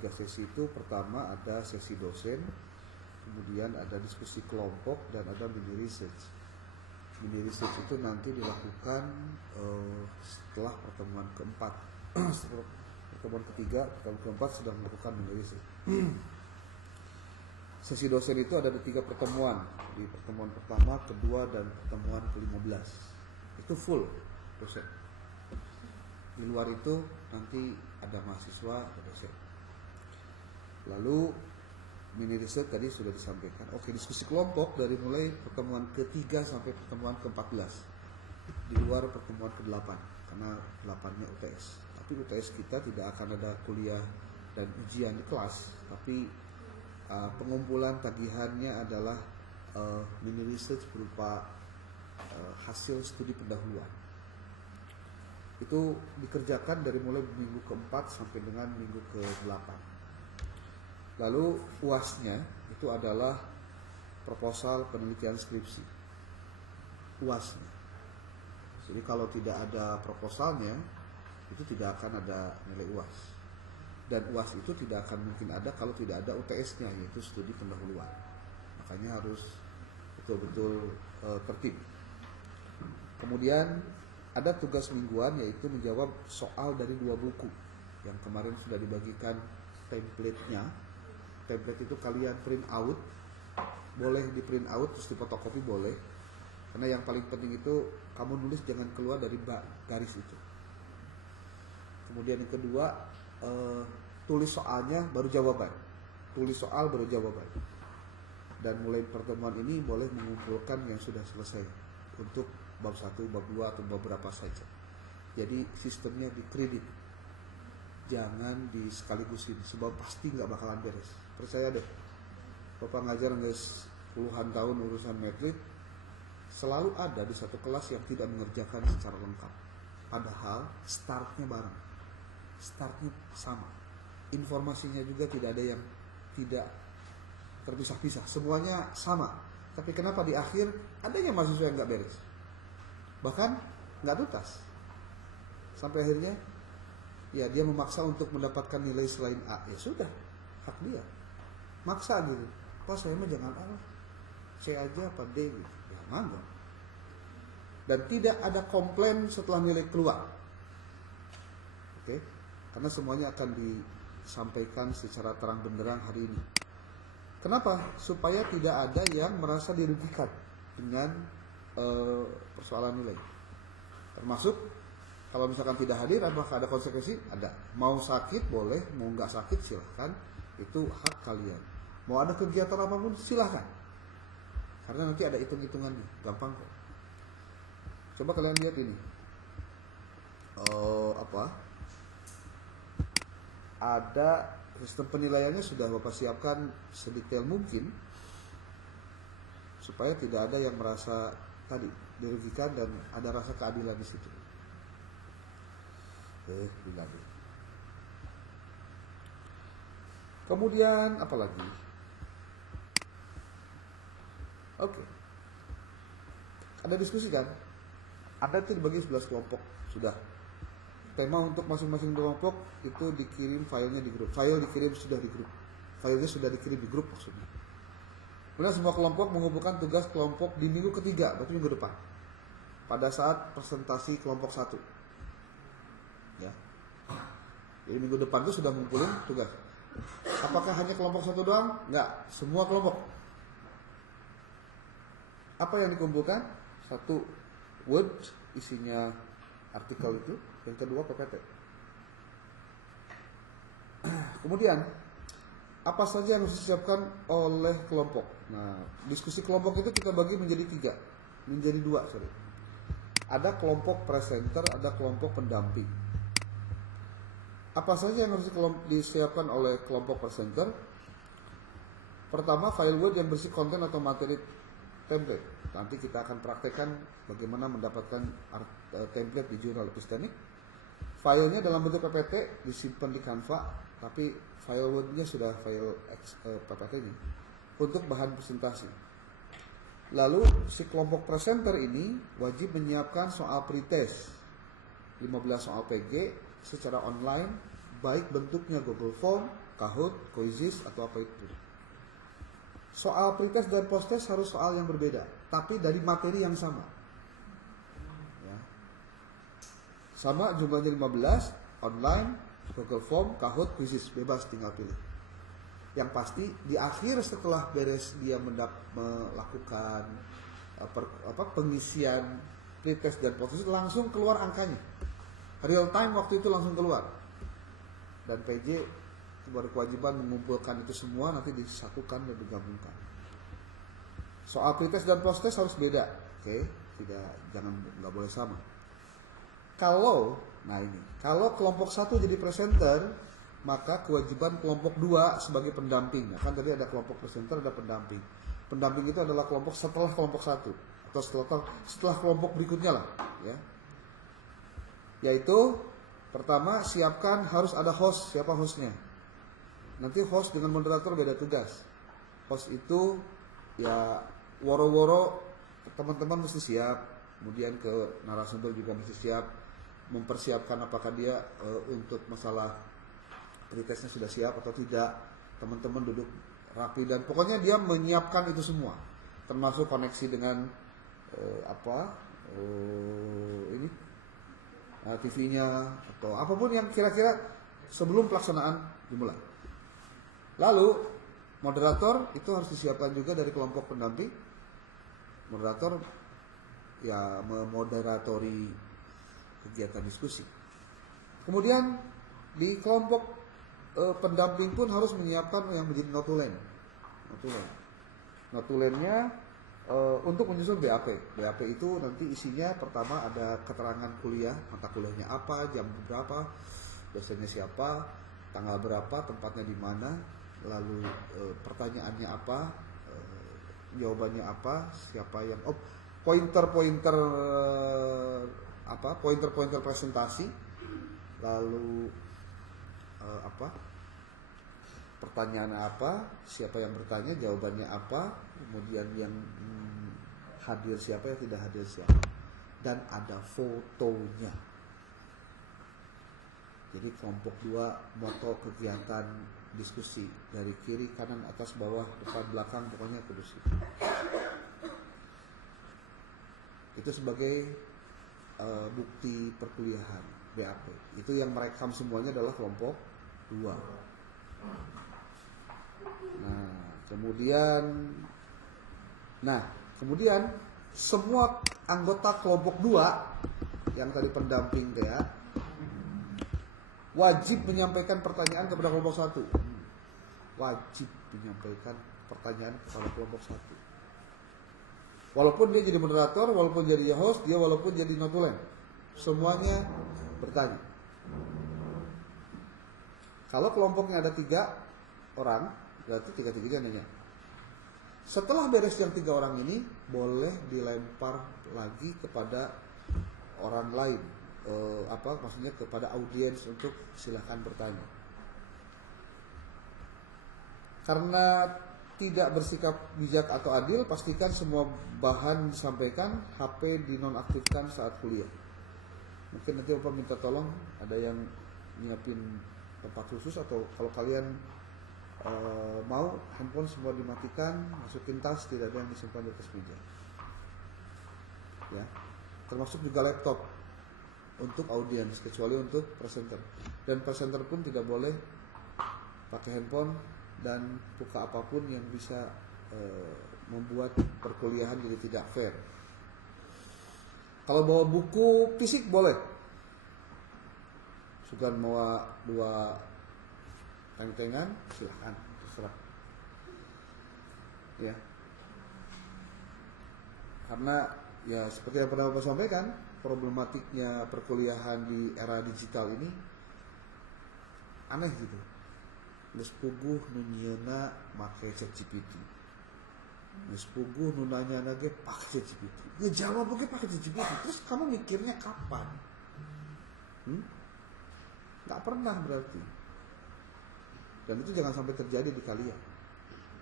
3 sesi itu, pertama ada sesi dosen, kemudian ada diskusi kelompok, dan ada mini research. Mini research itu nanti dilakukan setelah pertemuan keempat. Setelah pertemuan ketiga, pertemuan keempat sedang melakukan mini research. Sesi dosen itu ada di 3 pertemuan, di pertemuan pertama, kedua, dan pertemuan ke-15. Itu full dosen. Di luar itu nanti ada mahasiswa, ada dosen. Lalu mini research tadi sudah disampaikan. Oke, diskusi kelompok dari mulai pertemuan ke-3 sampai pertemuan ke-14. Di luar pertemuan ke-8, karena 8-nya UTS. Tapi UTS kita tidak akan ada kuliah dan ujian di kelas, tapi pengumpulan tagihannya adalah mini research berupa hasil studi pendahuluan. Itu dikerjakan dari mulai minggu ke-4 sampai dengan minggu ke-8. Lalu UAS-nya itu adalah proposal penelitian skripsi. UAS-nya. Jadi kalau tidak ada proposalnya, itu tidak akan ada nilai UAS. Dan UAS itu tidak akan mungkin ada kalau tidak ada UTS-nya, yaitu studi pendahuluan. Makanya harus betul-betul tertib. Kemudian ada tugas mingguan, yaitu menjawab soal dari 2 buku yang kemarin sudah dibagikan template-nya. Template itu kalian print out, boleh di print out terus difotokopi boleh, karena yang paling penting itu kamu nulis jangan keluar dari garis itu. Kemudian yang kedua, tulis soalnya baru jawaban, tulis soal baru jawaban. Dan mulai pertemuan ini boleh mengumpulkan yang sudah selesai untuk bab 1, bab 2, atau bab berapa saja. Jadi sistemnya dikredit, jangan disekaligusin, sebab pasti nggak bakalan beres. Percaya deh, Bapak ngajar guys puluhan tahun urusan metrik, selalu ada di satu kelas yang tidak mengerjakan secara lengkap. Padahal startnya bareng, startnya sama, informasinya juga tidak ada yang tidak terpisah-pisah, semuanya sama. Tapi kenapa di akhir adanya mahasiswa yang nggak beres, bahkan nggak tuntas, sampai akhirnya ya dia memaksa untuk mendapatkan nilai selain A. Ya sudah, hak dia, maksa gitu. Pak saya mah jangan A, C aja apa D gitu. Ya mangga. Dan tidak ada komplain setelah nilai keluar. Oke, karena semuanya akan disampaikan secara terang benderang hari ini. Kenapa? Supaya tidak ada yang merasa dirugikan dengan persoalan nilai. Termasuk kalau misalkan tidak hadir, apakah ada konsekuensi? Ada. Mau sakit boleh, mau nggak sakit silahkan, itu hak kalian. Mau ada kegiatan apapun silahkan, karena nanti ada hitung-hitungannya, gampang kok. Coba kalian lihat ini, ada sistem penilaiannya sudah Bapak siapkan sedetail mungkin, supaya tidak ada yang merasa tadi dirugikan dan ada rasa keadilan di situ. Kemudian apa lagi? Oke. Ada diskusi kan? Ada itu dibagi 11 kelompok sudah. Tema untuk masing-masing kelompok itu dikirim filenya di grup. File dikirim sudah di grup. Filenya sudah dikirim di grup maksudnya. Kemudian semua kelompok mengumpulkan tugas kelompok di minggu ketiga, berarti minggu depan, pada saat presentasi kelompok 1. Ya. Jadi minggu depan itu sudah mengumpulin tugas. Apakah hanya kelompok 1 doang? Enggak, semua kelompok. Apa yang dikumpulkan? 1 Word, isinya artikel itu. Yang kedua PPT. Kemudian apa saja yang harus disiapkan oleh kelompok? Nah, diskusi kelompok itu kita bagi menjadi 2. Ada kelompok presenter, ada kelompok pendamping. Apa saja yang harus disiapkan oleh kelompok presenter? Pertama, file Word yang berisi konten atau materi template. Nanti kita akan praktekkan bagaimana mendapatkan template di jurnal epistemik. Filenya dalam bentuk PPT disimpan di Canva, tapi file Word-nya sudah file PPT-nya untuk bahan presentasi. Lalu si kelompok presenter ini wajib menyiapkan soal pretest 15 soal PG secara online baik bentuknya Google Form, Kahoot, Quizzes atau apa itu. Soal pretest dan posttest harus soal yang berbeda, tapi dari materi yang sama. Ya. Sama jumlahnya 15, online, Google Form, Kahoot, Quizzes, bebas tinggal pilih. Yang pasti di akhir setelah beres dia melakukan pengisian pretest dan posttest langsung keluar angkanya. Real time waktu itu langsung keluar. Dan PJ berkewajiban mengumpulkan itu semua, nanti disatukan dan digabungkan. Soal pretest dan posttest harus beda, oke? Nggak boleh sama. Kalau kelompok 1 jadi presenter, maka kewajiban kelompok 2 sebagai pendamping. Nah, kan tadi ada kelompok presenter, ada pendamping. Pendamping itu adalah kelompok setelah kelompok 1 atau setelah kelompok berikutnya lah, ya. Yaitu pertama, siapkan harus ada host. Siapa hostnya? Nanti host dengan moderator beda tugas. Host itu ya woro-woro teman-teman mesti siap. Kemudian ke narasumber juga mesti siap. Mempersiapkan apakah dia untuk masalah pretestnya sudah siap atau tidak. Teman-teman duduk rapi dan pokoknya dia menyiapkan itu semua. Termasuk koneksi dengan TV-nya atau apapun yang kira-kira sebelum pelaksanaan dimulai. Lalu moderator itu harus disiapkan juga dari kelompok pendamping. Moderator ya memoderatori kegiatan diskusi. Kemudian di kelompok pendamping pun harus menyiapkan yang menjadi notulen. Notulennya untuk menyusun BAP. BAP itu nanti isinya pertama ada keterangan kuliah, mata kuliahnya apa, jam berapa, dosennya siapa, tanggal berapa, tempatnya di mana, lalu pertanyaannya apa, jawabannya apa, siapa yang pointer-pointer pointer-pointer presentasi, lalu pertanyaan apa, siapa yang bertanya, jawabannya apa, kemudian yang hadir siapa, yang tidak hadir siapa, dan ada fotonya. Jadi kelompok 2 moto kegiatan diskusi dari kiri, kanan, atas, bawah, depan, belakang, pokoknya kudus. Itu sebagai bukti perkuliahan BAP. Itu yang merekam semuanya adalah kelompok 2. Kemudian semua anggota kelompok 2 yang tadi pendamping ya wajib menyampaikan pertanyaan kepada kelompok 1. Wajib menyampaikan pertanyaan kepada kelompok 1. Walaupun dia jadi moderator, walaupun jadi host, dia walaupun jadi notulen, semuanya bertanya. Kalau kelompoknya ada 3 orang, berarti 3-3-nya nanya. Setelah beres yang 3 orang ini, boleh dilempar lagi kepada orang lain. Maksudnya kepada audiens untuk silahkan bertanya. Karena tidak bersikap bijak atau adil, pastikan semua bahan disampaikan, HP dinonaktifkan saat kuliah. Mungkin nanti Bapak minta tolong, ada yang nyiapin tempat khusus, atau kalau kalian mau, handphone semua dimatikan, masukin tas, tidak ada yang disimpan di atas meja. Ya, termasuk juga laptop untuk audiens, kecuali untuk presenter. Dan presenter pun tidak boleh pakai handphone dan buka apapun yang bisa membuat perkuliahan jadi tidak fair. Kalau bawa buku fisik boleh. Sudah bawa 2 teng-tengan, silahkan, terserah. Ya. Karena ya seperti yang pernah Bapak sampaikan, problematiknya perkuliahan di era digital ini aneh gitu. Geus puguh nu nyieuna make ChatGPT. Geus puguh nu nanyana ge pake ChatGPT. Ya jawab oge pake ChatGPT. Terus kamu mikirnya kapan? Gak pernah berarti. Dan itu jangan sampai terjadi di kalian.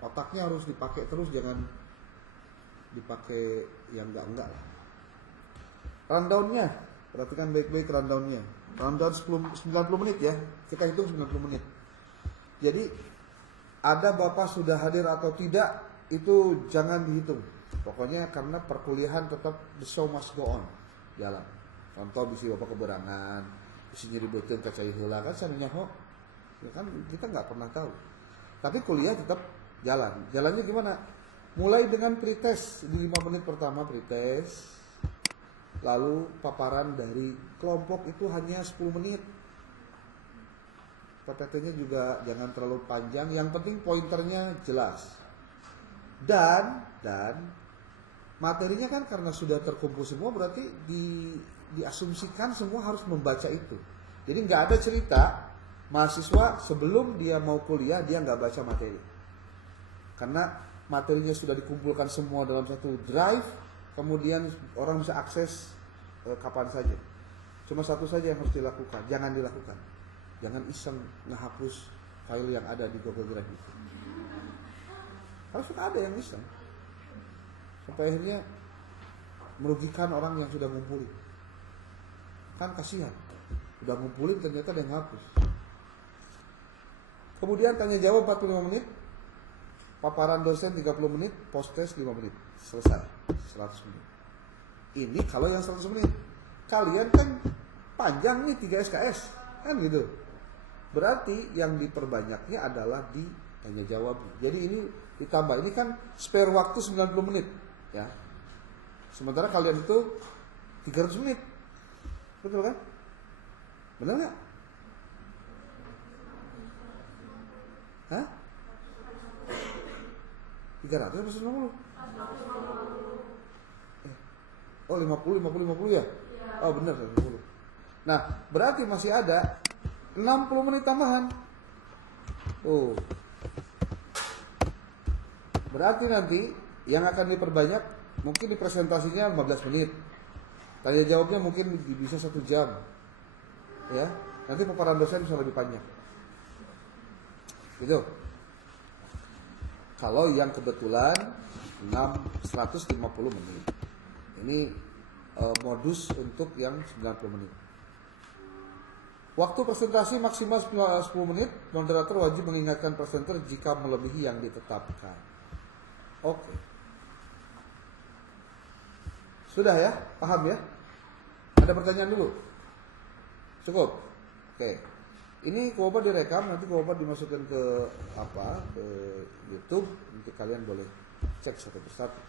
Otaknya harus dipakai terus, jangan dipakai yang enggak lah. Rundown-nya, perhatikan baik-baik rundown-nya. Rundown 90 menit ya. Kita hitung 90 menit. Jadi ada Bapak sudah hadir atau tidak itu jangan dihitung. Pokoknya karena perkuliahan tetap the show must go on. Jalan. Contoh bisi Bapak keberangan, bisi nyeribeutkeun ka cai heula kan sanunya ho. Ya kan kita nggak pernah tahu. Tapi kuliah tetap jalan. Jalannya gimana? Mulai dengan pretest di 5 menit pertama pretest. Lalu paparan dari kelompok itu hanya 10 menit. PPT-nya juga jangan terlalu panjang, yang penting pointernya jelas. Dan materinya kan karena sudah terkumpul semua berarti diasumsikan semua harus membaca itu. Jadi nggak ada cerita mahasiswa sebelum dia mau kuliah dia nggak baca materi. Karena materinya sudah dikumpulkan semua dalam satu drive, kemudian orang bisa akses kapan saja. Cuma satu saja yang harus dilakukan, jangan dilakukan. Jangan iseng ngehapus file yang ada di Google Drive itu. Harus ada yang iseng. Sampai akhirnya merugikan orang yang sudah ngumpulin. Kan kasihan. Udah ngumpulin ternyata ada yang hapus. Kemudian tanya jawab 45 menit. Paparan dosen 30 menit, post test 5 menit. Selesai. 100 menit. Ini kalau yang 100 menit. Kalian kan panjang nih 3 SKS. Kan gitu. Berarti yang diperbanyaknya adalah di tanya jawab. Jadi ini ditambah. Ini kan spare waktu 90 menit. Ya. Sementara kalian itu 300 menit. Betul kan? Benar nggak? Hah? 300 atau 150? Oh 50 ya? Oh benar 50. Nah berarti masih ada 60 menit tambahan. Oh. Berarti nanti yang akan diperbanyak mungkin di presentasinya 15 menit. Tanya jawabnya mungkin bisa 1 jam. Ya. Nanti paparan dosen bisa lebih panjang. Gitu. Kalau yang kebetulan 150 menit. Ini modus untuk yang 90 menit. Waktu presentasi maksimal 10 menit. Moderator wajib mengingatkan presenter jika melebihi yang ditetapkan. Oke. Sudah ya? Paham ya? Ada pertanyaan dulu? Cukup? Oke. Ini Kuoba direkam, nanti Kuoba dimasukkan ke ke YouTube. Nanti kalian boleh cek satu persatu.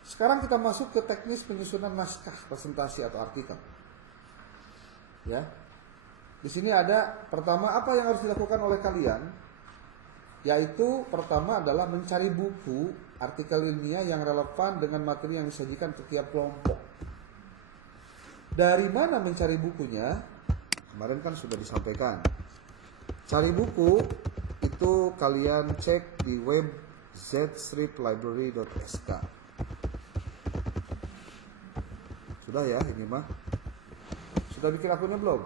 Sekarang kita masuk ke teknis penyusunan naskah presentasi atau artikel. Ya. Di sini ada pertama apa yang harus dilakukan oleh kalian, yaitu pertama adalah mencari buku artikel ilmiah yang relevan dengan materi yang disajikan ke tiap kelompok. Dari mana mencari bukunya? Kemarin kan sudah disampaikan. Cari buku itu kalian cek di web z-library.sk. Sudah ya ini mah. Sudah bikin akunnya belum?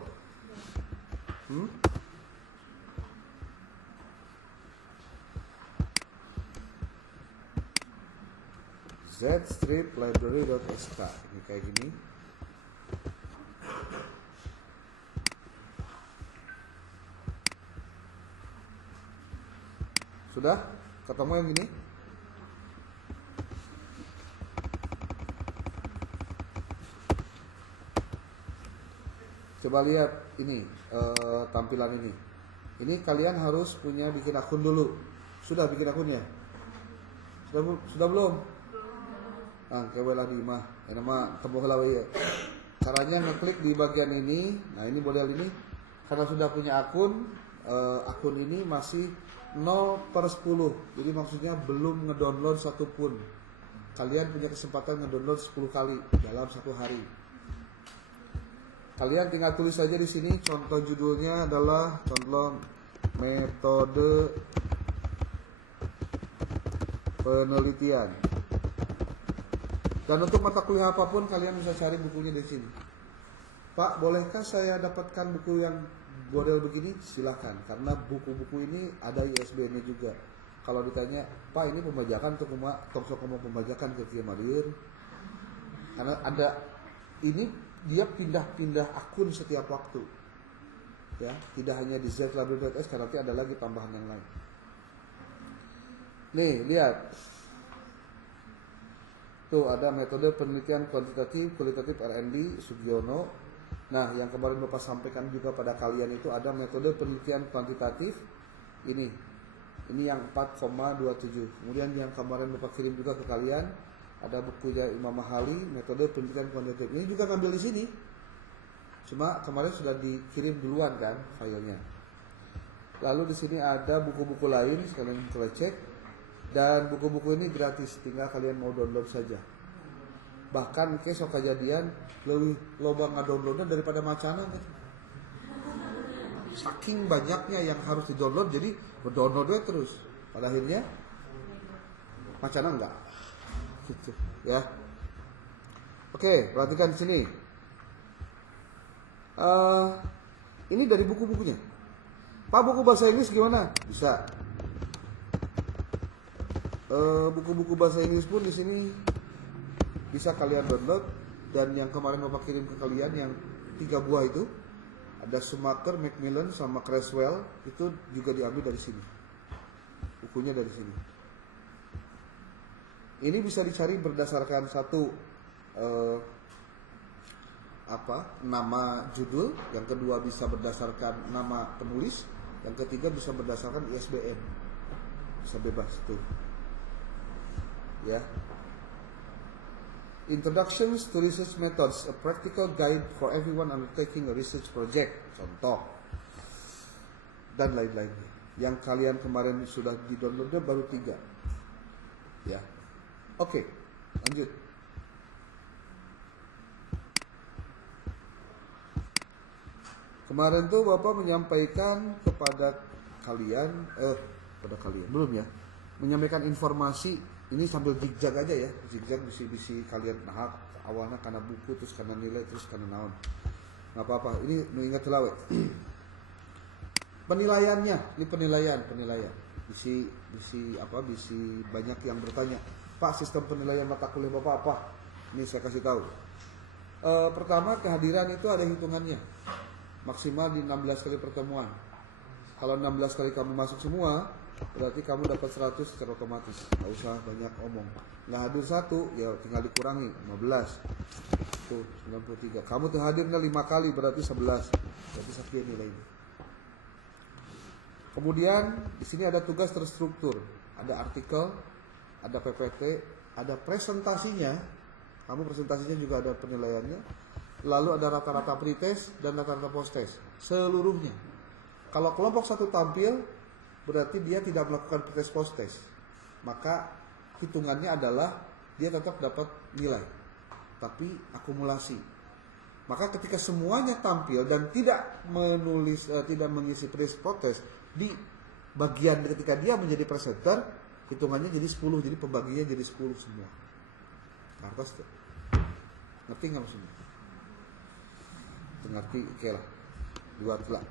z-library.sk. Ini kayak gini. Sudah? Ketemu yang ini? Coba lihat ini tampilan ini. Ini kalian harus punya bikin akun dulu. Sudah bikin akunnya? Sudah belum? Kebelah di mah. Nama tembok lawe. Caranya ngeklik di bagian ini. Nah ini model ini. Karena sudah punya akun, akun ini masih 0/10. Jadi maksudnya belum ngedownload satupun. Kalian punya kesempatan ngedownload 10 kali dalam satu hari. Kalian tinggal tulis saja di sini. Contoh judulnya adalah contoh metode penelitian. Dan untuk mata kuliah apapun kalian bisa cari bukunya di sini. Pak, bolehkah saya dapatkan buku yang model begini? Silahkan, karena buku-buku ini ada ISBN-nya juga. Kalau ditanya, Pak ini pembajakan untuk tongso kamu pembajakan ke Kiamadir, karena ada ini dia pindah-pindah akun setiap waktu. Ya, tidak hanya di zlibrary.s, karena nanti ada lagi tambahan yang lain. Nih, lihat. Tuh ada metode penelitian kualitatif R&D Sugiono. Nah, yang kemarin Bapak sampaikan juga pada kalian itu ada metode penelitian kuantitatif ini. Ini yang 4,27. Kemudian yang kemarin Bapak kirim juga ke kalian ada bukunya Imam Mahali, metode penelitian kuantitatif. Ini juga ngambil di sini. Cuma kemarin sudah dikirim duluan kan filenya. Lalu di sini ada buku-buku lain, sekalian kalian cek. Dan buku-buku ini gratis, tinggal kalian mau download saja. Bahkan kesok kejadian lebih loba ngedownloadnya daripada macana kan. Saking banyaknya yang harus didownload, jadi berdownloadnya terus. Pada akhirnya macana enggak. Gitu ya. Oke, perhatikan di sini. Ini dari buku-bukunya. Pak, buku bahasa Inggris gimana? Bisa. Buku-buku bahasa Inggris pun di sini bisa kalian download. Dan yang kemarin Bapak kirim ke kalian yang 3 buah itu, ada Schumacher, Macmillan sama Creswell, itu juga diambil dari sini. Bukunya dari sini. Ini bisa dicari berdasarkan satu nama judul, yang kedua bisa berdasarkan nama penulis, yang ketiga bisa berdasarkan ISBN. Bisa bebas itu. Ya. Introductions to Research Methods, a practical guide for everyone undertaking a research project. Contoh. Dan lain-lainnya. Yang kalian kemarin sudah di-downloadnya baru 3. Ya. Oke, lanjut. Kemarin tuh Bapak menyampaikan kepada kalian, belum ya, menyampaikan informasi. Ini sambil zigzag aja ya, zigzag bisi-bisi kalian. Nah, awalnya karena buku, terus karena nilai, terus karena naon. Nggak apa-apa, ini nu ingat lawe. Penilaiannya, ini penilaian. Bisi banyak yang bertanya, Pak, sistem penilaian mata kuliah Bapak apa? Ini saya kasih tahu. Pertama, kehadiran itu ada hitungannya. Maksimal di 16 kali pertemuan. Kalau 16 kali kamu masuk semua, berarti kamu dapat 100 secara otomatis. Gak usah banyak omong. Nggak hadir 1, ya tinggal dikurangi 15. Tuh 93. Kamu tuh hadirnya 5 kali, berarti 11. Berarti sekian nilainya. Kemudian di sini ada tugas terstruktur. Ada artikel, ada PPT, ada presentasinya. Kamu presentasinya juga ada penilaiannya. Lalu ada rata-rata pretest dan rata-rata post-test. Seluruhnya. Kalau kelompok 1 tampil, berarti dia tidak melakukan pretest post-test. Maka hitungannya adalah dia tetap dapat nilai, tapi akumulasi. Maka ketika semuanya tampil dan tidak mengisi pretest post-test, di bagian ketika dia menjadi presenter, hitungannya jadi 10, jadi pembagiannya jadi 10 semua. Ngertos tuh? Ngerti nggak maksudnya? Ngerti, oke lah. Buat lah.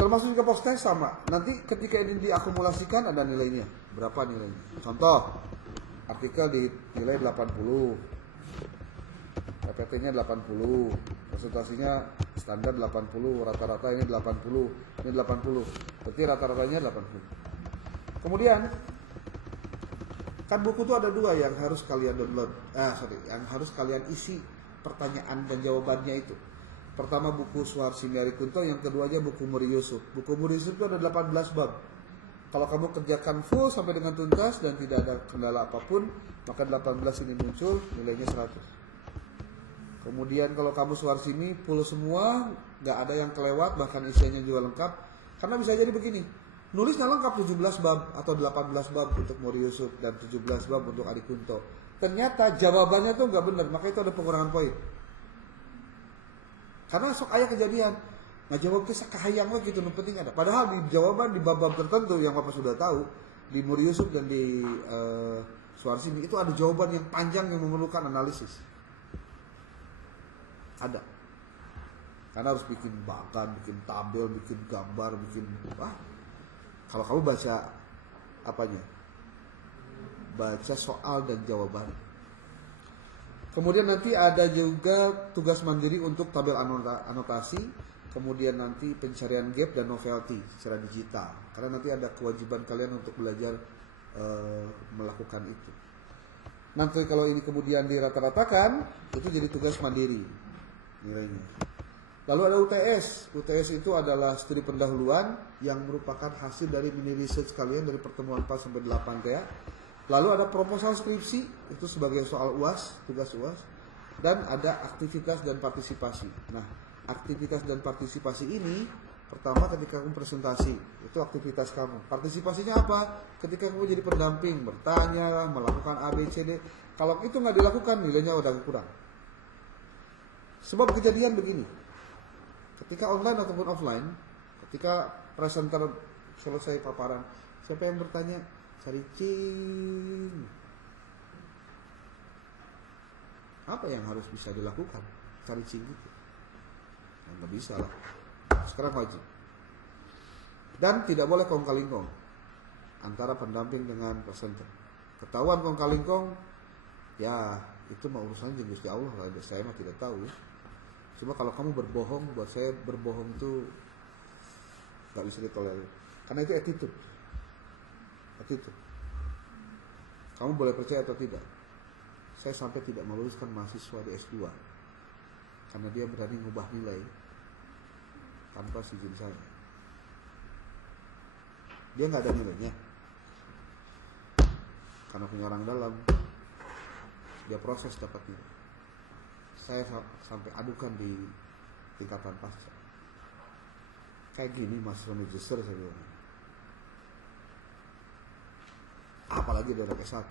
Termasuk juga post-test sama. Nanti ketika ini diakumulasikan ada nilainya. Berapa nilainya? Contoh, artikel dinilai 80. PPT-nya 80. Presentasinya standar 80. Rata-rata ini 80. Ini 80. Berarti rata-ratanya 80. Kemudian, kan buku itu ada 2 yang harus kalian download. Yang harus kalian isi pertanyaan dan jawabannya itu. Pertama buku Suharsiini Arikunto, yang keduanya buku Muri Yusuf. Buku Muri Yusuf itu ada 18 bab. Kalau kamu kerjakan full sampai dengan tuntas dan tidak ada kendala apapun, maka 18 ini muncul, nilainya 100. Kemudian kalau kamu Suharsiini full semua, gak ada yang kelewat, bahkan isinya juga lengkap. Karena bisa jadi begini, nulisnya lengkap 17 bab atau 18 bab untuk Muri Yusuf dan 17 bab untuk Arikunto. Ternyata jawabannya tuh gak benar, maka itu ada pengurangan poin. Karena sok ayah kejadian nggak jawab kisah kahayang gitu, yang penting ada. Padahal di jawaban di bab-bab tertentu yang Bapak sudah tahu, di Muri Yusuf dan di Suharsiini itu ada jawaban yang panjang yang memerlukan analisis. Ada. Karena harus bikin bahkan, bikin tabel, bikin gambar, bikin kalau kamu baca apanya? Baca soal dan jawaban. Kemudian nanti ada juga tugas mandiri untuk tabel anotasi, kemudian nanti pencarian gap dan novelty secara digital. Karena nanti ada kewajiban kalian untuk belajar melakukan itu. Nanti kalau ini kemudian dirata-ratakan, itu jadi tugas mandiri nilainya. Lalu ada UTS. UTS itu adalah studi pendahuluan yang merupakan hasil dari mini research kalian dari pertemuan 4 sampai 8 ya. Lalu ada proposal skripsi, itu sebagai soal UAS, tugas UAS. Dan ada aktivitas dan partisipasi. Nah, aktivitas dan partisipasi ini, pertama ketika kamu presentasi, itu aktivitas kamu. Partisipasinya apa? Ketika kamu jadi pendamping, bertanya, melakukan A, B, C, D. Kalau itu nggak dilakukan, nilainya udah kurang. Sebab kejadian begini. Ketika online ataupun offline, ketika presenter selesai paparan, siapa yang bertanya? Cari cing. Apa yang harus bisa dilakukan? Cari cing gitu. Ya, nggak bisa lah. Sekarang wajib. Dan tidak boleh kong-kalingkong antara pendamping dengan presenter. Ketahuan kong-kalingkong, ya itu mah urusannya Gusti Allah lah. Saya mah tidak tahu ya. Cuma kalau kamu berbohong, buat saya berbohong itu nggak bisa ditolerir. Karena itu attitude. Kamu boleh percaya atau tidak, saya sampai tidak meluluskan mahasiswa di S2 karena dia berani ngubah nilai tanpa izin saya. Dia nggak ada nilainya karena punya orang dalam, dia proses dapat nilai. Saya sampai adukan di tingkatan pasca. Kayak gini Mas Magister saya bilang. Apalagi dari S1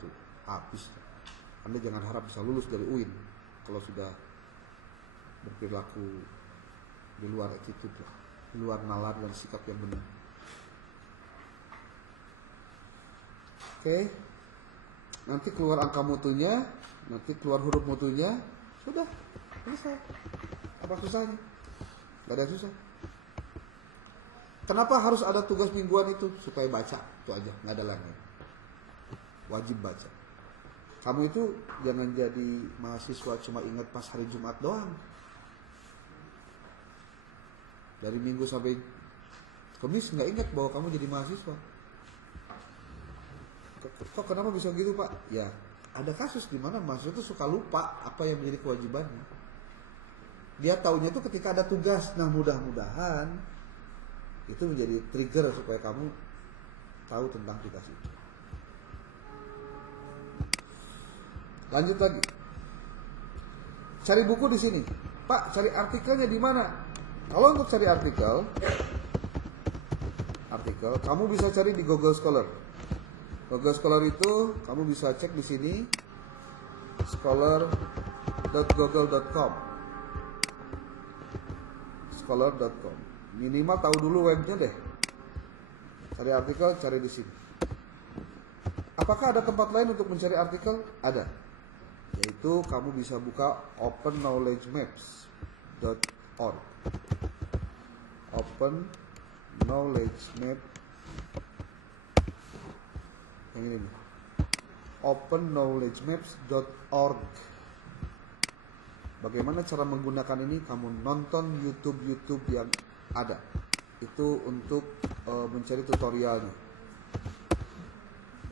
habis. Anda jangan harap bisa lulus dari UIN kalau sudah berperilaku di luar attitude, di luar nalar dan sikap yang benar. Oke. Nanti keluar angka mutunya, nanti keluar huruf mutunya, sudah selesai. Apa susahnya? Gak ada susah. Kenapa harus ada tugas mingguan itu? Supaya baca, itu aja, nggak ada lagi. Wajib baca. Kamu itu jangan jadi mahasiswa cuma ingat pas hari Jumat doang. Dari Minggu sampai Kamis nggak ingat bahwa kamu jadi mahasiswa. Kok kenapa bisa gitu Pak? Ya ada kasus di mana mahasiswa itu suka lupa apa yang menjadi kewajibannya. Dia taunya itu ketika ada tugas. Nah mudah-mudahan itu menjadi trigger supaya kamu tahu tentang tugas itu. Lanjut lagi. Cari buku di sini. Pak, cari artikelnya di mana? Kalau untuk cari artikel, kamu bisa cari di Google Scholar. Google Scholar itu kamu bisa cek di sini scholar.google.com. Scholar.com. Minimal tahu dulu webnya deh. Cari artikel, cari di sini. Apakah ada tempat lain untuk mencari artikel? Ada. Yaitu kamu bisa buka openknowledgemap.org. Openknowledgemap yang ini nih. openknowledgemap.org. Bagaimana cara menggunakan ini? Kamu nonton YouTube yang ada. Itu untuk mencari tutorialnya.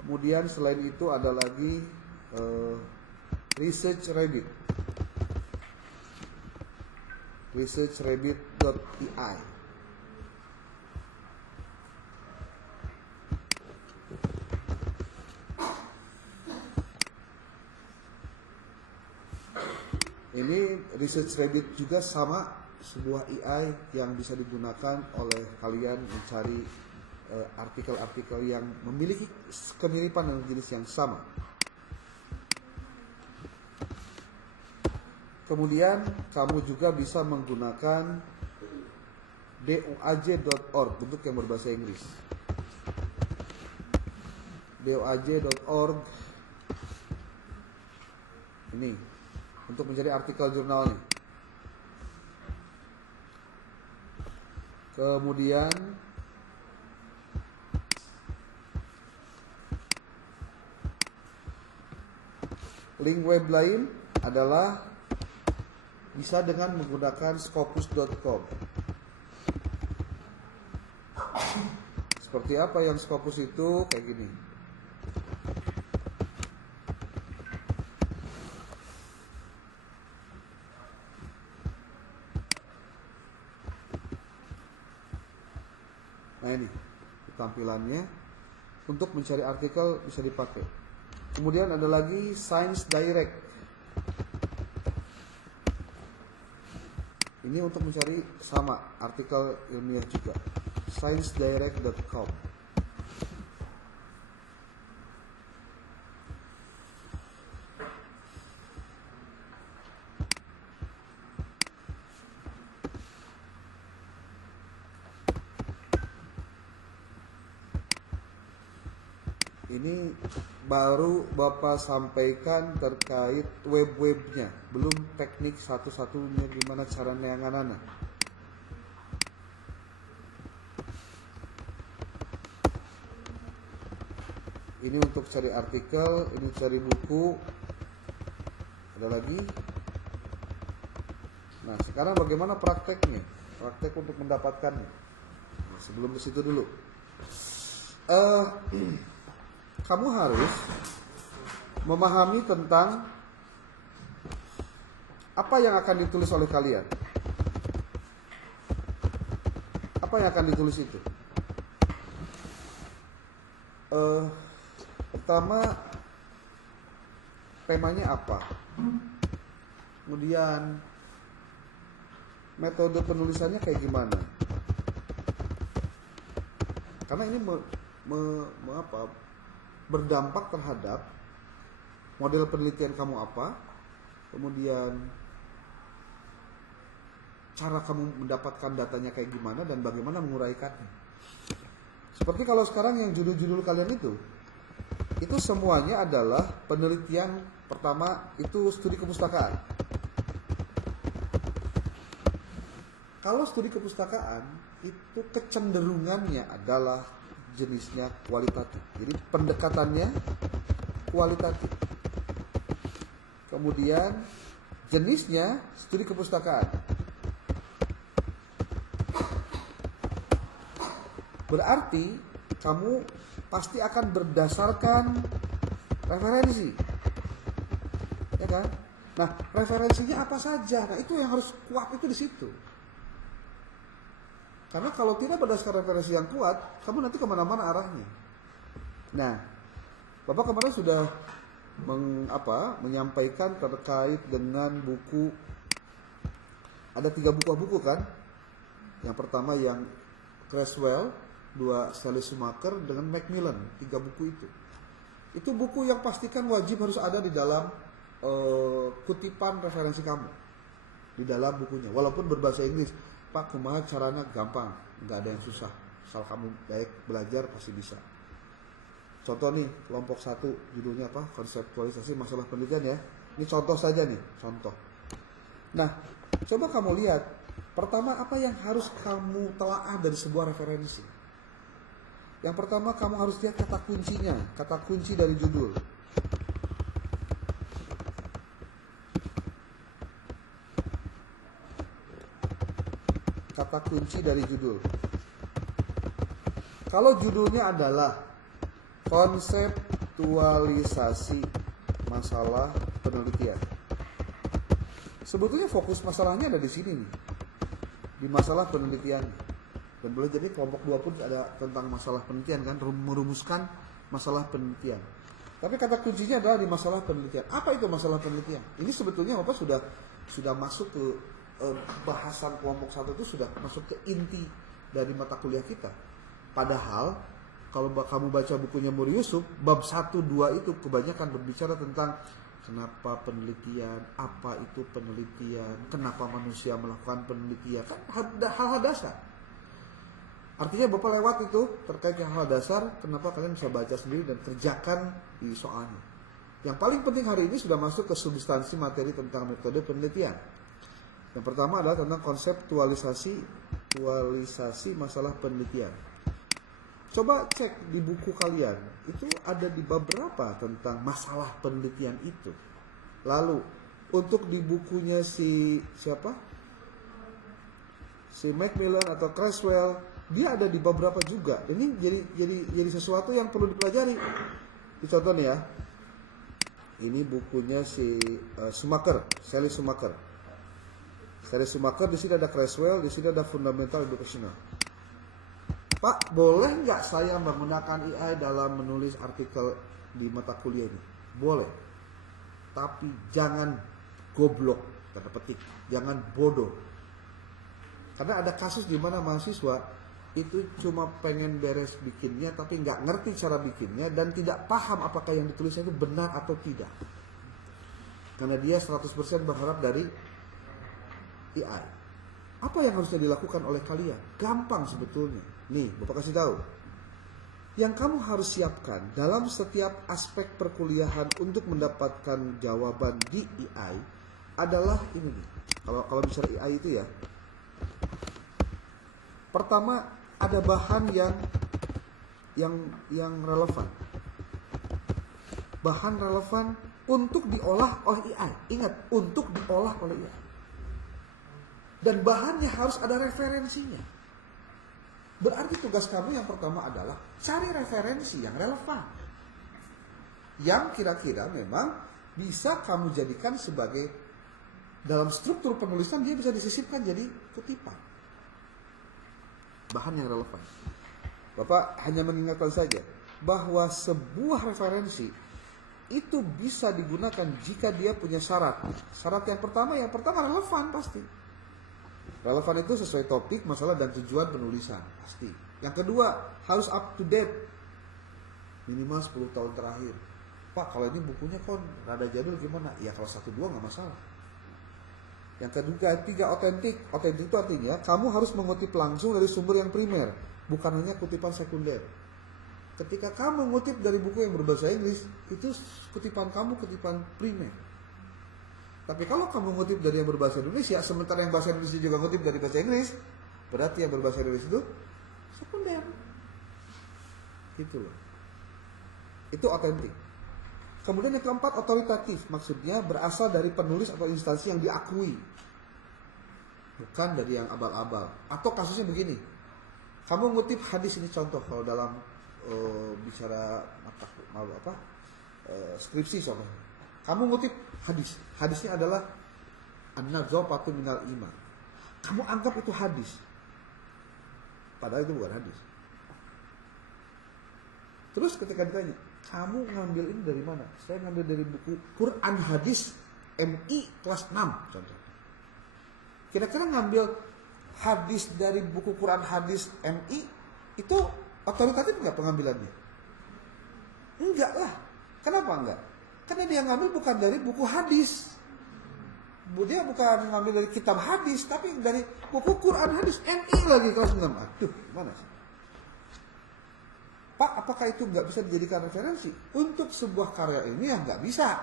Kemudian selain itu ada lagi ResearchRabbit. ResearchRabbit.ai. Ini ResearchRabbit juga sama, sebuah AI yang bisa digunakan oleh kalian mencari artikel-artikel yang memiliki kemiripan dengan jenis yang sama. Kemudian kamu juga bisa menggunakan doaj.org, bentuk yang berbahasa Inggris. doaj.org ini untuk mencari artikel jurnalnya. Kemudian link web lain adalah bisa dengan menggunakan scopus.com. Seperti apa yang Scopus itu? Kayak gini. Nah ini tampilannya. Untuk mencari artikel bisa dipakai. Kemudian ada lagi Science Direct. Ini untuk mencari sama artikel ilmiah juga. ScienceDirect.com. Ini baru Bapak sampaikan terkait web-webnya, belum teknik satu-satunya gimana cara neanganana. Ini untuk cari artikel, ini cari buku. Ada lagi. Nah, sekarang bagaimana prakteknya? Praktek untuk mendapatkannya. Nah, sebelum ke situ dulu. Kamu harus memahami tentang apa yang akan ditulis oleh kalian. Apa yang akan ditulis itu? Pertama, temanya apa? Kemudian metode penulisannya kayak gimana? Karena ini berdampak terhadap model penelitian kamu apa, kemudian cara kamu mendapatkan datanya kayak gimana, dan bagaimana menguraikannya. Seperti kalau sekarang yang judul-judul kalian itu semuanya adalah penelitian. Pertama itu studi kepustakaan. Kalau studi kepustakaan itu kecenderungannya adalah jenisnya kualitatif. Jadi pendekatannya kualitatif. Kemudian jenisnya studi kepustakaan. Berarti kamu pasti akan berdasarkan referensi, ya kan? Nah, referensinya apa saja? Nah, itu yang harus kuat itu di situ. Karena kalau tidak berdasarkan referensi yang kuat, kamu nanti kemana-mana arahnya. Nah, Bapak kemarin sudah menyampaikan terkait dengan buku. Ada 3 buku kan? Yang pertama yang Creswell, 2 Stanley Schumacher dengan Macmillan, 3 buku itu. Itu buku yang pastikan wajib harus ada di dalam kutipan referensi kamu di dalam bukunya, walaupun berbahasa Inggris. Pak, kumaha caranya? Gampang, nggak ada yang susah. Asal kamu baik belajar pasti bisa. Contoh nih, kelompok 1 judulnya apa? Konseptualisasi masalah penelitian ya. Ini contoh saja nih, contoh. Nah, coba kamu lihat. Pertama, apa yang harus kamu telaah dari sebuah referensi? Yang pertama, kamu harus lihat kata kuncinya, kata kunci dari judul. Kata kunci dari judul. Kalau judulnya adalah konseptualisasi masalah penelitian, sebetulnya fokus masalahnya ada di sini nih, di masalah penelitian. Dan boleh jadi kelompok 2 pun ada tentang masalah penelitian kan, merumuskan masalah penelitian. Tapi kata kuncinya adalah di masalah penelitian. Apa itu masalah penelitian? Ini sebetulnya Bapak sudah masuk ke bahasan kelompok 1 itu, sudah masuk ke inti dari mata kuliah kita. Padahal kalau kamu baca bukunya Muri Yusuf, bab 1, 2 itu kebanyakan berbicara tentang kenapa penelitian, apa itu penelitian, kenapa manusia melakukan penelitian, kan hal-hal dasar. Artinya Bapak lewat itu terkait hal dasar, kenapa kalian bisa baca sendiri dan kerjakan di soalnya. Yang paling penting hari ini sudah masuk ke substansi materi tentang metode penelitian. Yang pertama adalah tentang konseptualisasi masalah penelitian. Coba cek di buku kalian, itu ada di bab berapa tentang masalah penelitian itu. Lalu Untuk di bukunya si siapa? Si Macmillan atau Creswell, dia ada di beberapa juga. Ini jadi sesuatu yang perlu dipelajari. Contoh nih ya. Ini bukunya si Schumacher, Sally Schumacher. Sally Schumacher, di sini ada Creswell, di sini ada Fundamental Educational. Pak, boleh nggak saya menggunakan AI dalam menulis artikel di mata kuliah ini? Boleh. Tapi jangan goblok, tanda petik, jangan bodoh. Karena ada kasus di mana mahasiswa itu cuma pengen beres bikinnya tapi nggak ngerti cara bikinnya dan tidak paham apakah yang ditulisnya itu benar atau tidak. Karena dia 100% berharap dari AI. Apa yang harusnya dilakukan oleh kalian? Gampang sebetulnya. Nih, Bapak kasih tahu. Yang kamu harus siapkan dalam setiap aspek perkuliahan untuk mendapatkan jawaban di AI adalah ini nih. Kalau bicara AI itu ya, pertama ada bahan yang relevan. Bahan relevan untuk diolah oleh AI. Ingat, untuk diolah oleh AI. Dan bahannya harus ada referensinya. Berarti tugas kamu yang pertama adalah cari referensi yang relevan. Yang kira-kira memang bisa kamu jadikan sebagai, dalam struktur penulisan dia bisa disisipkan jadi kutipan. Bahan yang relevan. Bapak hanya mengingatkan saja bahwa sebuah referensi itu bisa digunakan jika dia punya syarat. Syarat yang pertama relevan pasti. Relevan itu sesuai topik, masalah dan tujuan penulisan pasti. Yang kedua harus up to date, minimal 10 tahun terakhir. Pak, kalau ini bukunya kan rada jadul gimana? Ya kalau 1-2 nggak masalah. Yang ketiga otentik. Otentik itu artinya kamu harus mengutip langsung dari sumber yang primer, bukan hanya kutipan sekunder. Ketika kamu ngutip dari buku yang berbahasa Inggris, itu kutipan kamu kutipan primer. Tapi kalau kamu ngutip dari yang berbahasa Indonesia, sementara yang bahasa Indonesia juga ngutip dari bahasa Inggris, berarti yang berbahasa Inggris itu sekunder. Gitu loh. Itu otentik. Kemudian yang keempat otoritatif, maksudnya berasal dari penulis atau instansi yang diakui, bukan dari yang abal-abal. Atau kasusnya begini, kamu ngutip hadis, ini contoh kalau dalam bicara skripsi soalnya. Kamu ngutip hadis, hadisnya adalah an-nadzafatu minal iman. Kamu anggap itu hadis, padahal itu bukan hadis. Terus ketika ditanya, kamu ngambil ini dari mana? Saya ngambil dari buku Quran Hadis MI kelas 6 contoh. Kira-kira ngambil hadis dari buku Quran Hadis MI itu otoritatif nggak pengambilannya? Enggak lah. Kenapa enggak? Karena dia ngambil bukan dari buku hadis. Dia bukan ngambil dari kitab hadis, tapi dari buku Quran Hadis MI lagi kelas 6. Aduh, gimana sih? Pak, apakah itu nggak bisa dijadikan referensi? Untuk sebuah karya ini ya nggak bisa.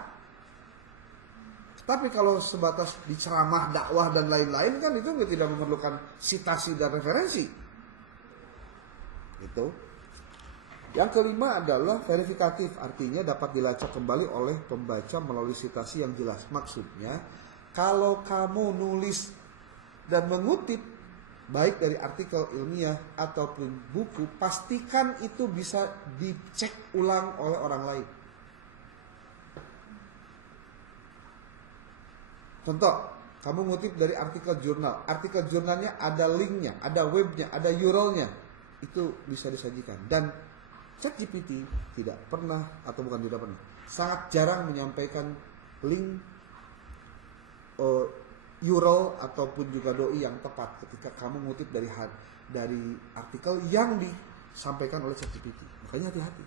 Tapi kalau sebatas di ceramah, dakwah dan lain-lain kan itu tidak memerlukan sitasi dan referensi. Itu. Yang kelima adalah verifikatif, artinya dapat dilacak kembali oleh pembaca melalui sitasi yang jelas. Maksudnya, kalau kamu nulis dan mengutip baik dari artikel ilmiah ataupun buku, pastikan itu bisa dicek ulang oleh orang lain. Contoh, kamu ngutip dari artikel jurnal. Artikel jurnalnya ada linknya, ada webnya, ada URL-nya. Itu bisa disajikan. Dan ChatGPT tidak pernah, atau bukan tidak pernah, sangat jarang menyampaikan link URL ataupun juga doi yang tepat ketika kamu ngutip dari artikel yang disampaikan oleh ChatGPT. Makanya hati-hati.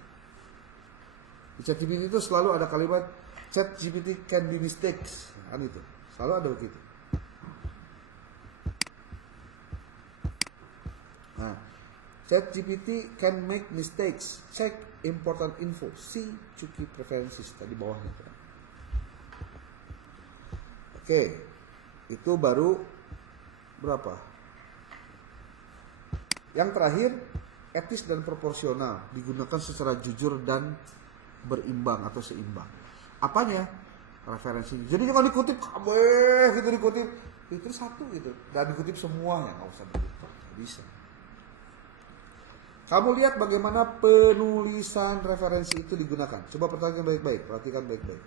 Di ChatGPT itu selalu ada kalimat ChatGPT can be mistakes, kan itu. Selalu ada begitu. Nah, ChatGPT can make mistakes. Check important info. See to keep preferences. Tadi bawahnya. Oke. Itu baru berapa? Yang terakhir, etis dan proporsional. Digunakan secara jujur dan berimbang atau seimbang. Apanya? referensi. Jadi jangan dikutip kabeh gitu, dikutip itu satu gitu, dan dikutip semuanya, nggak usah dikutip, nggak bisa. Kamu lihat bagaimana penulisan referensi itu digunakan. Coba perhatikan baik-baik, perhatikan baik-baik.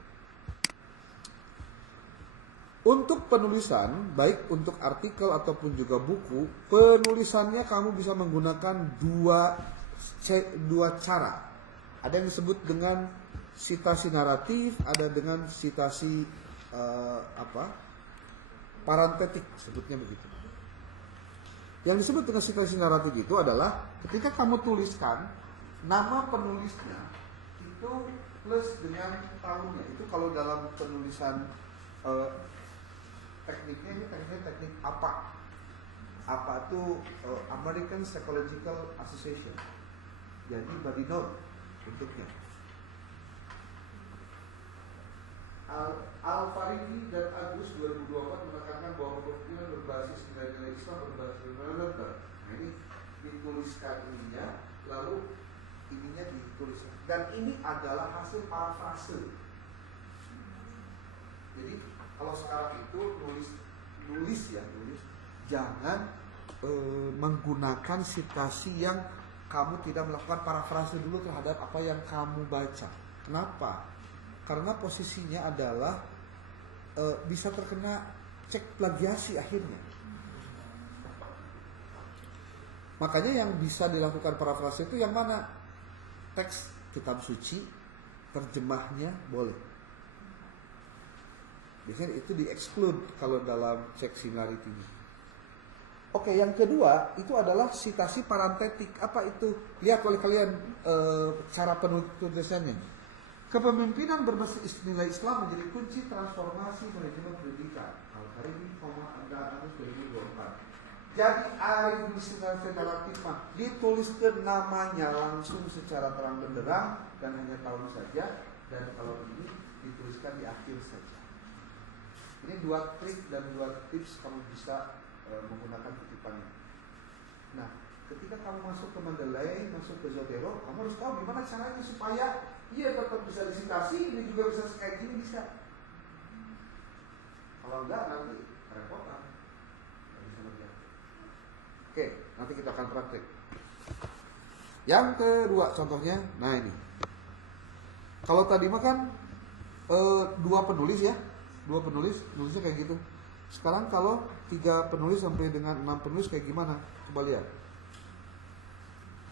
Untuk penulisan, baik untuk artikel ataupun juga buku, penulisannya kamu bisa menggunakan dua cara. Ada yang disebut dengan citasi naratif, ada dengan citasi parantetik, sebutnya begitu. Yang disebut dengan citasi naratif itu adalah ketika kamu tuliskan nama penulisnya itu plus dengan tahunnya. Itu kalau dalam penulisan tekniknya, ini teknik apa? Apa itu American Psychological Association. Jadi body note bentuknya. Al-Faridi dan Agus 2024 menekankan bahwa pemikiran berbasis nilai-nilai Islam berbasis nilai-nilai. Nah ini dituliskan ininya, lalu ininya dituliskan. Dan ini adalah hasil parafrase. Jadi kalau sekarang itu nulis, jangan menggunakan citasi yang kamu tidak melakukan parafrase dulu terhadap apa yang kamu baca. Kenapa? Karena posisinya adalah bisa terkena cek plagiasi akhirnya. Makanya yang bisa dilakukan parafrase itu yang mana? Teks kitab suci, terjemahnya boleh. Biasanya itu di-exclude kalau dalam cek similarity-nya. Oke, yang kedua itu adalah citasi parantetik. Apa itu? Lihat oleh kalian cara penulisannya. Kepemimpinan berbasis nilai Islam menjadi kunci transformasi manajemen pendidikan. Al-Faridi, Agus 2024. Jadi Arif Bismillah Federatifah dituliskan namanya langsung secara terang benderang dan hanya tahun saja. Dan kalau ini dituliskan di akhir saja. Ini dua trik dan dua tips kamu bisa menggunakan kutipannya. Nah, ketika kamu masuk ke Mendeley, masuk ke Zotero, kamu harus tahu gimana caranya supaya ia tetap bisa disitasi, ini juga bisa kayak gini bisa. Kalau enggak nanti repotan. Nggak bisa ngerjain. Oke, nanti kita akan praktek. Yang kedua contohnya, nah ini. Kalau tadi mah kan dua penulis ya, nulisnya kayak gitu. Sekarang kalau 3 penulis sampai dengan 6 penulis kayak gimana? Coba lihat.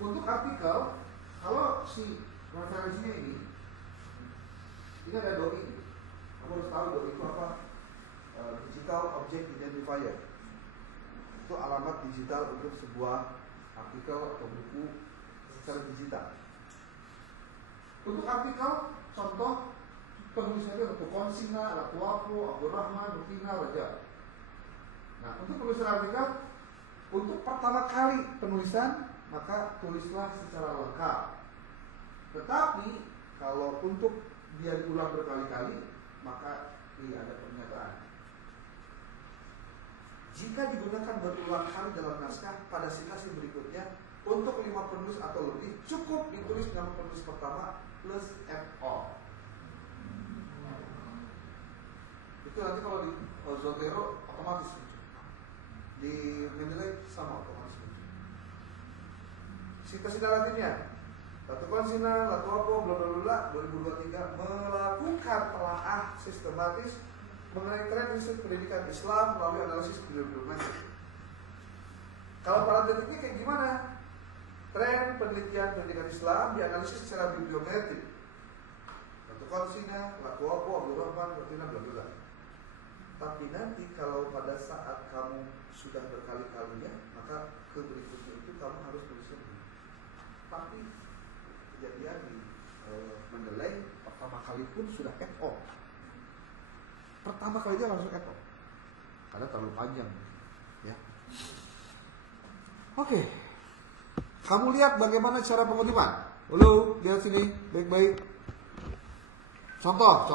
Untuk artikel, kalau si referensinya ini ada DOI. Kamu harus tahu DOI itu apa? Digital Object Identifier. Itu alamat digital untuk sebuah artikel atau buku secara digital. Untuk artikel, contoh penulisannya untuk Konsina, Ratuapo, Abdul Rahman, Nutina, Raja. Nah, untuk penulisan artikel, untuk pertama kali penulisan, maka tulislah secara lengkap. Tetapi kalau untuk dia diulang berkali-kali, maka ada pernyataan. Jika digunakan berulang kali dalam naskah pada citasi berikutnya, untuk 5 penulis atau lebih, cukup ditulis nama penulis pertama plus FO. Itu nanti kalau di Zotero otomatis muncul. Di Mendeley sama otomatis muncul. Citasi latinnya. Latu Konsina, Latu Apo, bla 2023 melakukan telaah sistematis mengenai tren riset pendidikan Islam melalui analisis bibliometrik. Kalau parantetiknya kayak gimana? Tren penelitian pendidikan Islam dianalisis secara bibliometrik. Latu Konsina, Latu Apo, Abdul Rahman, Nutina, bla. Tapi nanti kalau pada saat kamu sudah berkali-kalinya, maka ke berikutnya itu kamu harus tulisnya begini. Tapi kejadian di Mendeley pertama kali pun sudah FO. Pertama kali dia langsung FO karena terlalu panjang ya. Oke. Kamu lihat bagaimana cara pengutipan. Halo, lihat sini baik-baik. Contoh.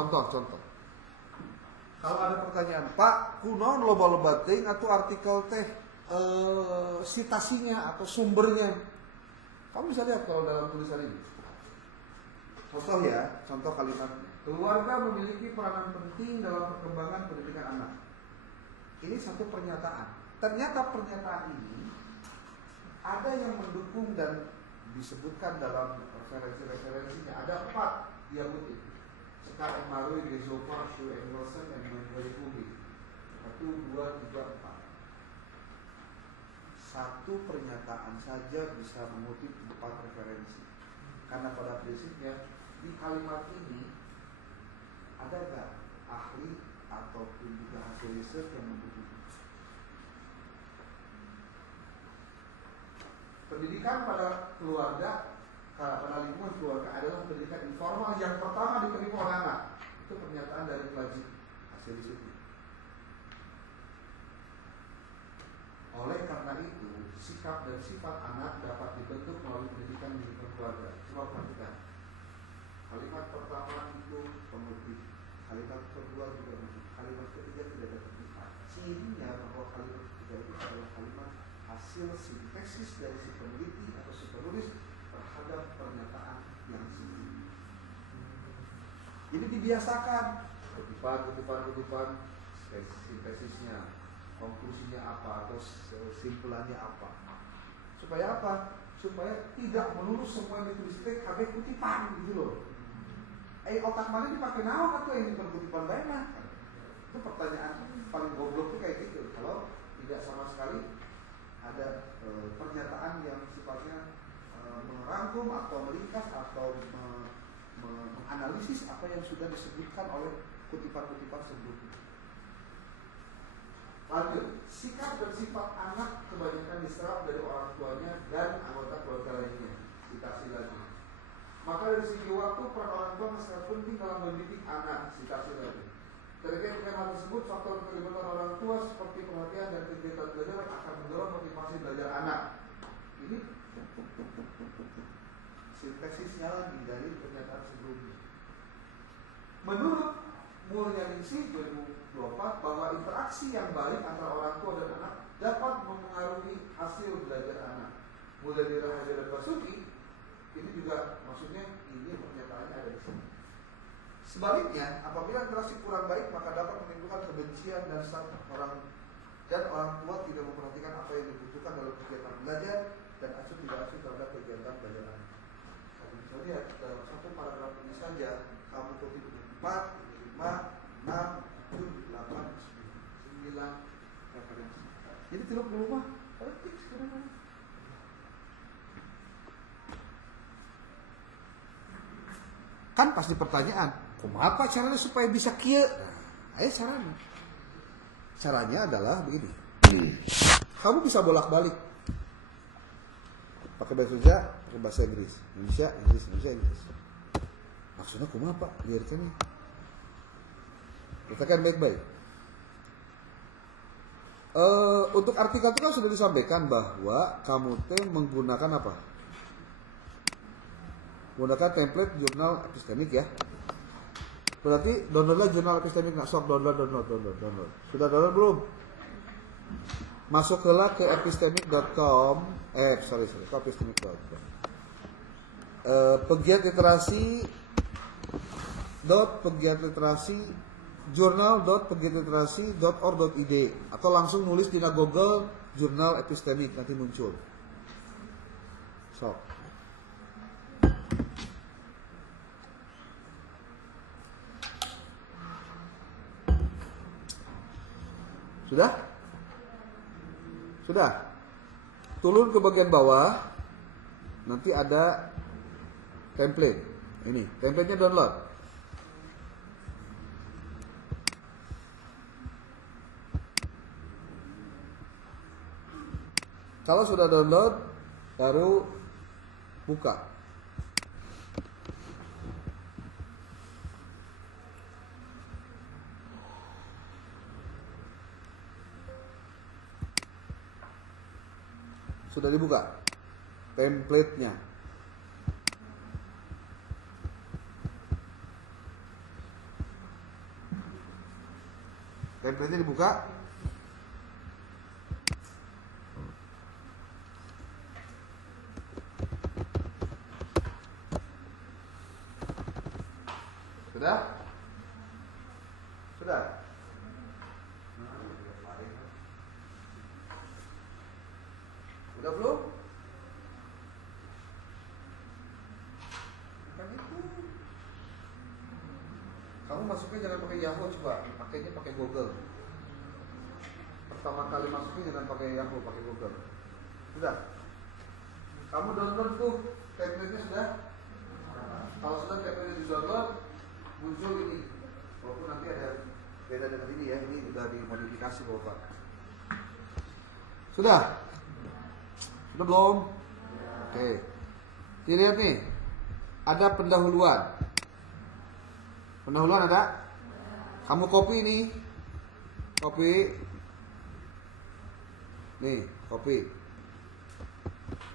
Kalau ada pertanyaan, Pak, kunaon loba-loba teuing atau artikel teh citasinya atau sumbernya. Kamu bisa lihat kalau dalam tulisan ini. Contoh ya, contoh kalimatnya. Keluarga memiliki peranan penting dalam perkembangan pendidikan anak. Ini satu pernyataan. Ternyata pernyataan ini ada yang mendukung dan disebutkan dalam referensi-referensinya. Ada 4 yang kutip. Scott M. Marui, Gezopa, Shu Engelsen, dan Manuel Kubi. 1, 2, 3, 4. Satu pernyataan saja bisa mengutip 4 referensi. Karena pada prinsipnya di kalimat ini ada nggak ahli ataupun juga hasil riset yang mendukung? Pendidikan pada keluarga, pada lingkungan keluarga adalah pendidikan informal yang pertama diterima oleh anak. Itu pernyataan dari Plajik, hasil risetnya. Oleh karena itu, sikap dan sifat anak dapat dibentuk melalui pendidikan di lingkungan keluarga. Coba perhatikan. Kalimat pertama itu pengutip, kalimat kedua juga pengutip, kalimat ketiga tidak ada pendidikan. Cirinya bahwa kalimat ketiga itu adalah kalimat hasil sintesis dari si peneliti atau si penulis terhadap pernyataan yang sendiri. Ini dibiasakan, kutipan, sintesisnya, konklusinya apa atau simpulannya apa. Supaya apa? Supaya tidak melulu semua yang ditulis KB kutipan gitu loh. Otak mana dipakai naon atau ini kutipan banyak? Itu pertanyaan paling goblok tuh kayak gitu. Kalau tidak sama sekali ada pernyataan yang sifatnya merangkum atau meringkas atau menganalisis apa yang sudah disebutkan oleh kutipan-kutipan sebelumnya. Lanjut, sikap dan sifat anak kebanyakan diserap dari orang tuanya dan anggota keluarga lainnya. Citasi lagi. Maka dari segi waktu peran orang tua sangat penting dalam mendidik anak. Citasi lagi. Terkait dengan hal tersebut, faktor keterlibatan orang tua seperti perhatian dan kegiatan belajar akan mendorong motivasi belajar anak. Ini sintesisnya lagi dari pernyataan sebelumnya. Menurut Mulyaningsih 2024 bahwa interaksi yang baik antara orang tua dan anak dapat mempengaruhi hasil belajar anak. Mulai dari Rahaja dan Basuki, ini juga maksudnya ini pernyataannya ada di sini. Sebaliknya, apabila interaksi kurang baik maka dapat menimbulkan kebencian dan orang tua tidak memperhatikan apa yang dibutuhkan dalam kegiatan belajar dan acuh tidak acuh terhadap kegiatan belajar anak. Kamu bisa lihat dalam satu paragraf ini saja kamu kutip 4, 5, 6, 7, 8, 9 referensi. Jadi tidur di rumah, petik sebenarnya. Kan pasti pertanyaan, apa caranya supaya bisa kieu? Ayo caranya. Caranya adalah begini. Kamu bisa bolak-balik. Pakai bahasa Indonesia, pakai bahasa Inggris. Inggris. Maksudnya kumaha Pak? Lihatkan nih. Katakan baik-baik. Untuk artikel itu kan sudah disampaikan bahwa kamu menggunakan apa? Menggunakan template jurnal epistemik ya. Berarti downloadlah jurnal epistemik. Sok download. Sudah download belum? Masuklah ke epistemic.com. Ke epistemic.com. Pegiat literasi journal.pegiatliterasi.org.id atau langsung nulis di Google jurnal epistemik nanti muncul. Sok. Sudah? Turun ke bagian bawah. Nanti ada template. Ini, template-nya download. Kalau sudah download, baru buka. Sudah dibuka template-nya. Template-nya dibuka. Sudah? Sudah? Udah belum? Bukan itu. Kamu masuknya jangan pakai Yahoo, coba pakainya pakai Google. Pertama kali masuknya jangan pakai Yahoo, pakai Google. Sudah? Kamu download tuh template-nya sudah? Kalau sudah template di download, muncul ini. Walaupun nanti ada beda dengan ini ya, ini sudah dimodifikasi Bapak. Sudah? Sudah belum? Oke. Dilihat nih, ada pendahuluan. Pendahuluan ada? Kamu copy nih. Copy. Nih, copy.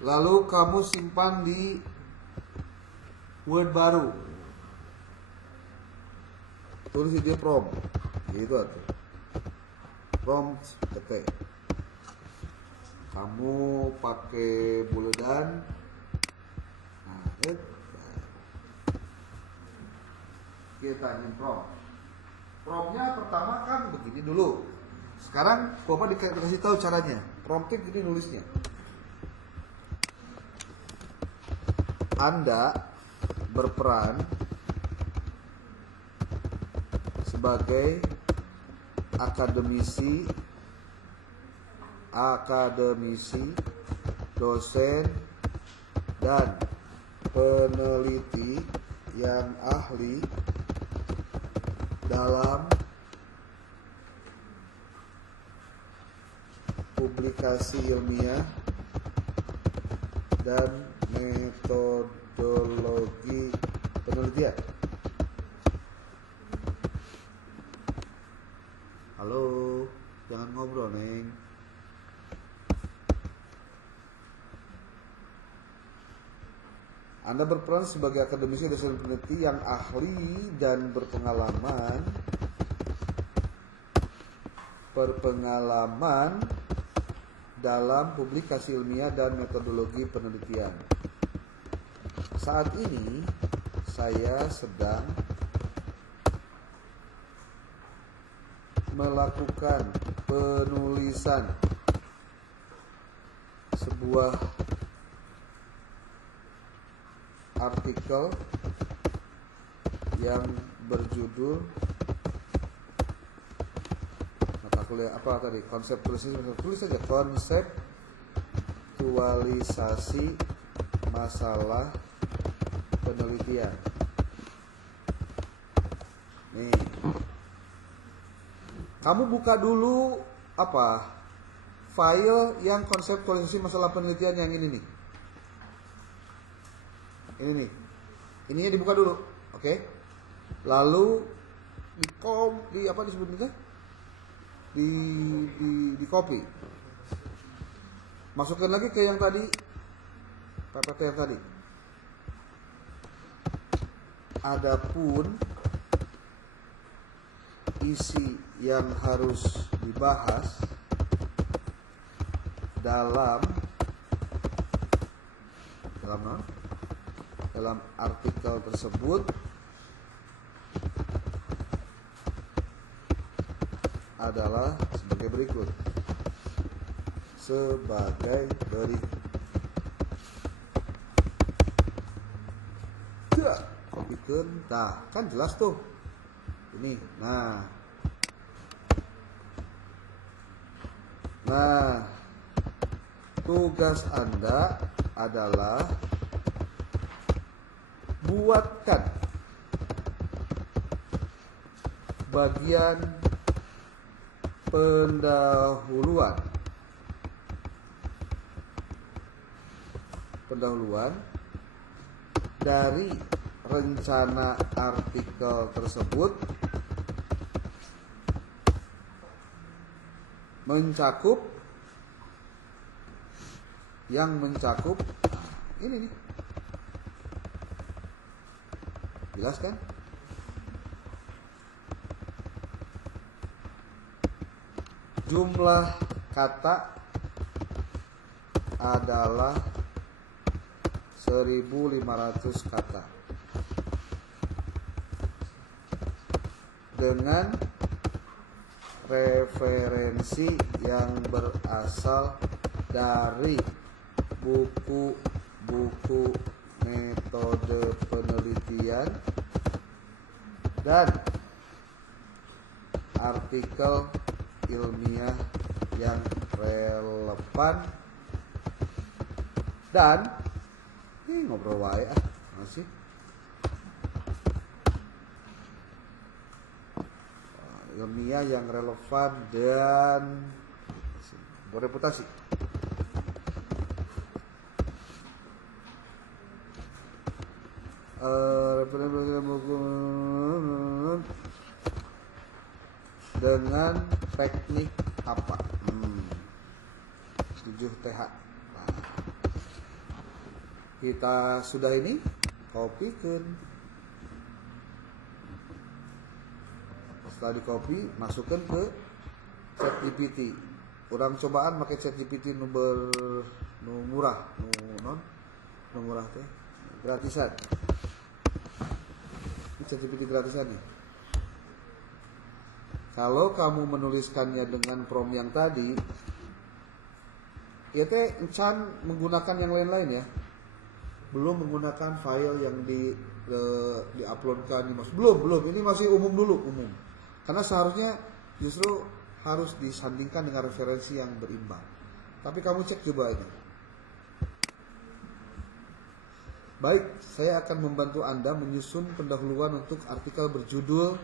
Lalu kamu simpan di Word baru. Tulis di dia prompt. Gitu tuh. Prompt ketik. Kamu pakai buledan. Nah, kita ingin prompt. Promptnya pertama kan begini dulu. Sekarang Bapak dikasih tahu caranya. Promptnya gini nulisnya. Anda berperan sebagai akademisi, dosen, dan peneliti yang ahli dalam publikasi ilmiah dan metodologi penelitian. Halo, jangan ngobrol, Neng. Anda berperan sebagai akademisi dosen peneliti yang ahli dan berpengalaman dalam publikasi ilmiah dan metodologi penelitian. Saat ini saya sedang melakukan penulisan sebuah artikel yang berjudul mata kuliah apa tadi, tulis saja konseptualisasi masalah penelitian. Nih, kamu buka dulu apa file yang konseptualisasi masalah penelitian yang ini nih. Ini nih, ininya dibuka dulu, oke? Lalu di apa disebutnya? Di copy. Masukkan lagi ke yang tadi, PPT yang tadi. Adapun isi yang harus dibahas dalam artikel tersebut adalah sebagai berikut. Kopikan, nah kan jelas tuh. Ini, nah tugas Anda adalah buatkan bagian pendahuluan dari rencana artikel tersebut mencakup ini nih. Jelas kan? Jumlah kata adalah 1.500 kata. dengan referensi yang berasal dari buku-buku metode penelitian dan artikel ilmiah yang relevan dan ini ngobrol wae masih ilmiah yang relevan dan bereputasi. Dengan teknik apa? 7TH. Nah, kita sudah ini copykan. Setelah di copy, masukkan ke ChatGPT. Orang cobaan pakai ChatGPT nu murah, nu murah teh, gratisan. Ini ChatGPT gratisan nih. Kalau kamu menuliskannya dengan prompt yang tadi, ya teh encan menggunakan yang lain-lain ya. Belum menggunakan file yang di-uploadkan belum, ini masih umum dulu, umum. Karena seharusnya justru harus disandingkan dengan referensi yang berimbang. Tapi kamu cek coba ini. Baik, saya akan membantu Anda menyusun pendahuluan untuk artikel berjudul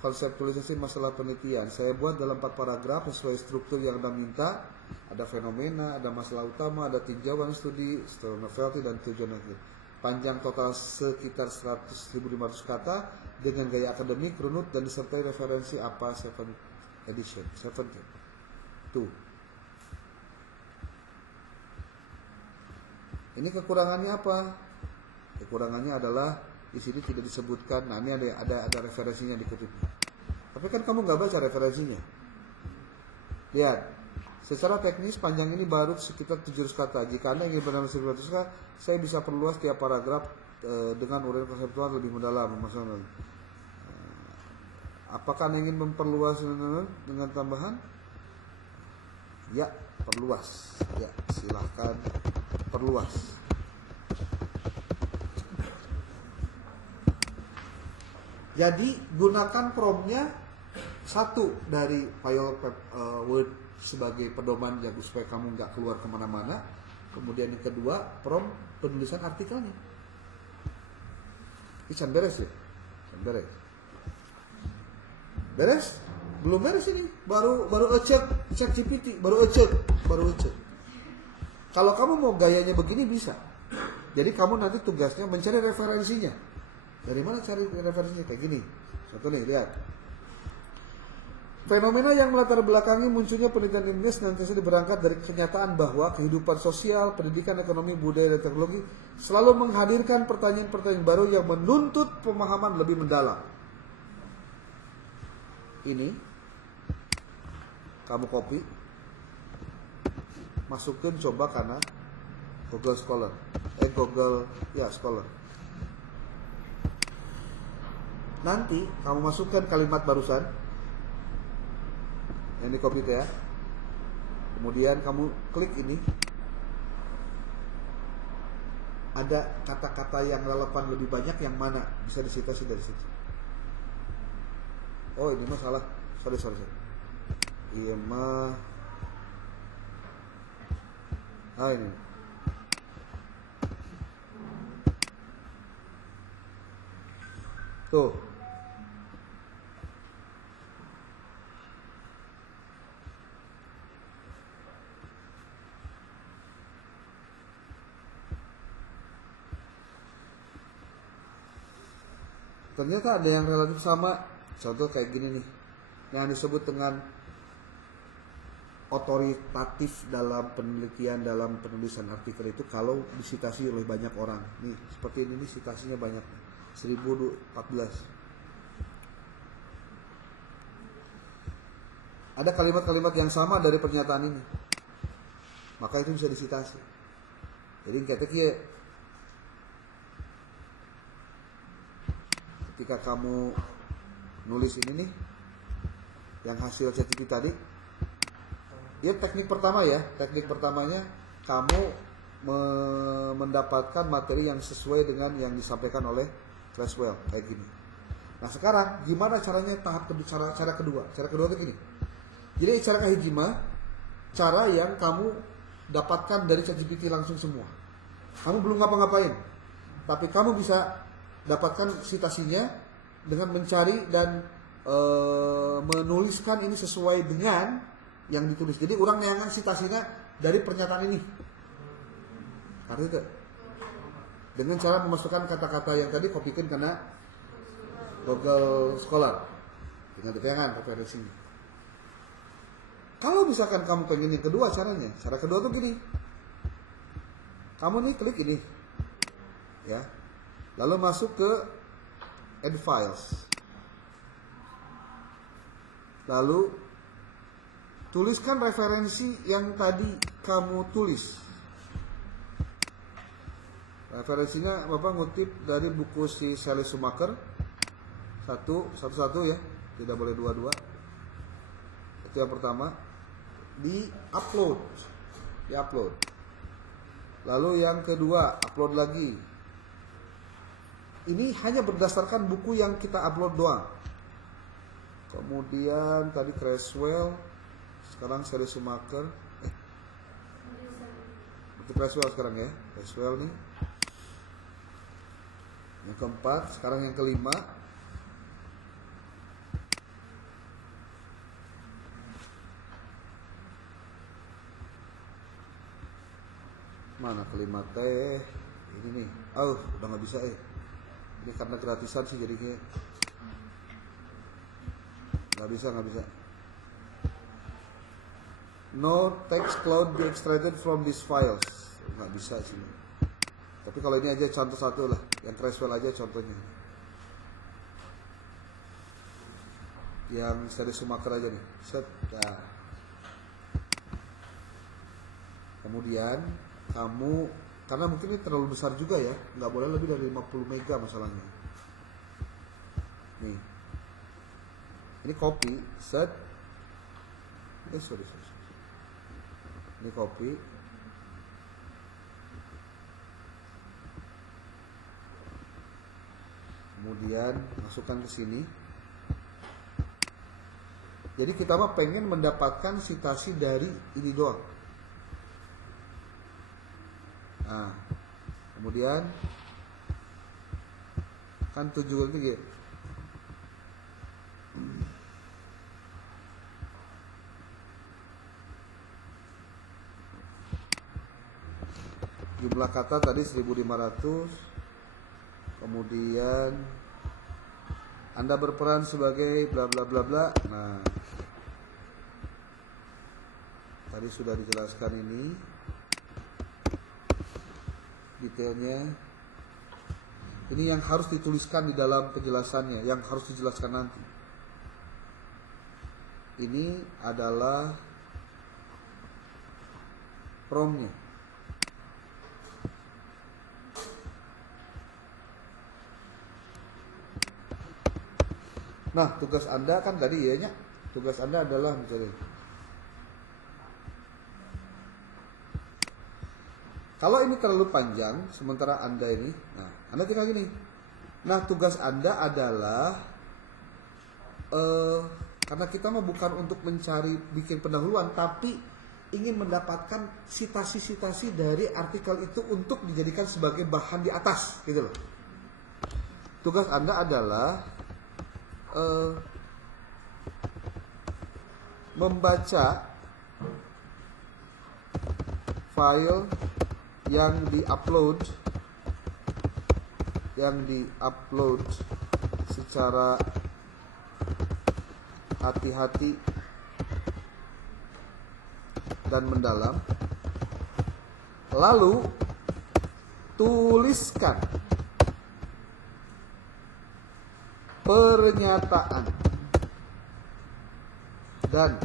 konseptualisasi masalah penelitian. Saya buat dalam 4 paragraf sesuai struktur yang Anda minta. Ada fenomena, ada masalah utama, ada tinjauan studi, novelty, dan tujuan akhir. Panjang total sekitar 100.500 kata dengan gaya akademik, runut, dan disertai referensi APA 7 edition. Tuh. Ini kekurangannya apa? Kekurangannya adalah di sini tidak disebutkan. Nah, ini ada referensinya dikutip. Tapi kan kamu nggak baca referensinya. Lihat, secara teknis panjang ini baru sekitar 700 kata. Jika Anda ingin benar-benar 700 kata, saya bisa perluas tiap paragraf dengan uraian konseptual lebih mendalam. Maksudnya, apakah Anda ingin memperluas dengan tambahan? Ya, perluas. Ya, silahkan perluas. Jadi gunakan promptnya satu dari file Word sebagai pedoman jago supaya kamu nggak keluar kemana-mana. Kemudian yang kedua prompt penulisan artikelnya. Ini beres ya? Beres. Beres? Belum beres ini. Baru cek GPT, baru cek. Kalau kamu mau gayanya begini bisa. Jadi kamu nanti tugasnya mencari referensinya. Dari mana cari referensinya? Kayak gini. Contoh nih, lihat. Fenomena yang melatar belakangi munculnya penelitian ilmiah senantiasa berangkat dari kenyataan bahwa kehidupan sosial, pendidikan, ekonomi, budaya, dan teknologi selalu menghadirkan pertanyaan-pertanyaan baru yang menuntut pemahaman lebih mendalam. Ini kamu copy, masukin coba karena Google Scholar, Scholar. Nanti kamu masukkan kalimat barusan yang di copy ya. Kemudian kamu klik ini. Ada kata-kata yang relevan lebih banyak yang mana bisa disitasi dari situ. Oh, ini mah salah. Sorry. Iya mah. Ini. Tuh. Ternyata ada yang relatif sama. Contoh kayak gini nih, yang disebut dengan otoritatif dalam penelitian, dalam penulisan artikel itu kalau disitasi oleh banyak orang. Nih, seperti ini nih, citasinya banyak. 1014. Ada kalimat-kalimat yang sama dari pernyataan ini. Maka itu bisa disitasi. Jadi ketika kamu nulis ini nih, yang hasil ChatGPT tadi. Ya teknik pertama ya, teknik pertamanya kamu mendapatkan materi yang sesuai dengan yang disampaikan oleh Creswell kayak gini. Nah sekarang gimana caranya cara kedua? Cara kedua itu gini. Jadi cara kahijima, cara yang kamu dapatkan dari ChatGPT langsung semua. Kamu belum ngapa-ngapain, tapi kamu bisa dapatkan citasinya dengan mencari dan menuliskan ini sesuai dengan yang ditulis. Jadi orang neangan citasinya dari pernyataan ini. Artinya itu dengan cara memasukkan kata-kata yang tadi kopikan karena Google Scholar dengan diteangan referensinya. Kalau misalkan kamu pengen yang kedua caranya, cara kedua tuh gini. Kamu nih klik ini, ya, lalu masuk ke Add Files, lalu tuliskan referensi yang tadi kamu tulis. Referensinya Bapak ngutip dari buku si Sally Schumacher, satu-satu ya, tidak boleh dua-dua. Itu yang pertama. Di upload. Lalu yang kedua, upload lagi. Ini hanya berdasarkan buku yang kita upload doang. Kemudian tadi Creswell, sekarang Sally Schumacher. Itu Creswell sekarang ya, Creswell nih. Yang keempat, sekarang yang kelima. Mana kelima teh? Ini nih. Udah nggak bisa Ini karena gratisan sih jadinya. Nggak bisa. No text cloud be extracted from these files. Nggak bisa sih. Tapi kalau ini aja contoh satu lah. Yang Creswell aja contohnya. Yang Sally Schumacher aja nih. Set. Nah. Kemudian kamu, karena mungkin ini terlalu besar juga ya, nggak boleh lebih dari 50 mega masalahnya. Nih, ini copy, set, sorry. Ini copy, kemudian masukkan ke sini. Jadi kita mah pengen mendapatkan citasi dari ini doang. Nah, kemudian kan 7 itu gitu. Jumlah kata tadi 1500. Kemudian Anda berperan sebagai bla bla bla bla. Nah, tadi sudah dijelaskan ini detailnya. Ini yang harus dituliskan di dalam penjelasannya, yang harus dijelaskan nanti. Ini adalah promnya. Nah, tugas Anda kan tadi ya, tugas Anda adalah misalnya, kalau ini terlalu panjang, sementara Anda ini, nah, Anda tinggal gini. Nah, tugas Anda adalah, karena kita mah bukan untuk mencari bikin pendahuluan, tapi ingin mendapatkan sitasi-sitasi dari artikel itu untuk dijadikan sebagai bahan di atas, gitu loh. Tugas Anda adalah membaca file yang di-upload secara hati-hati dan mendalam, lalu tuliskan pernyataan dan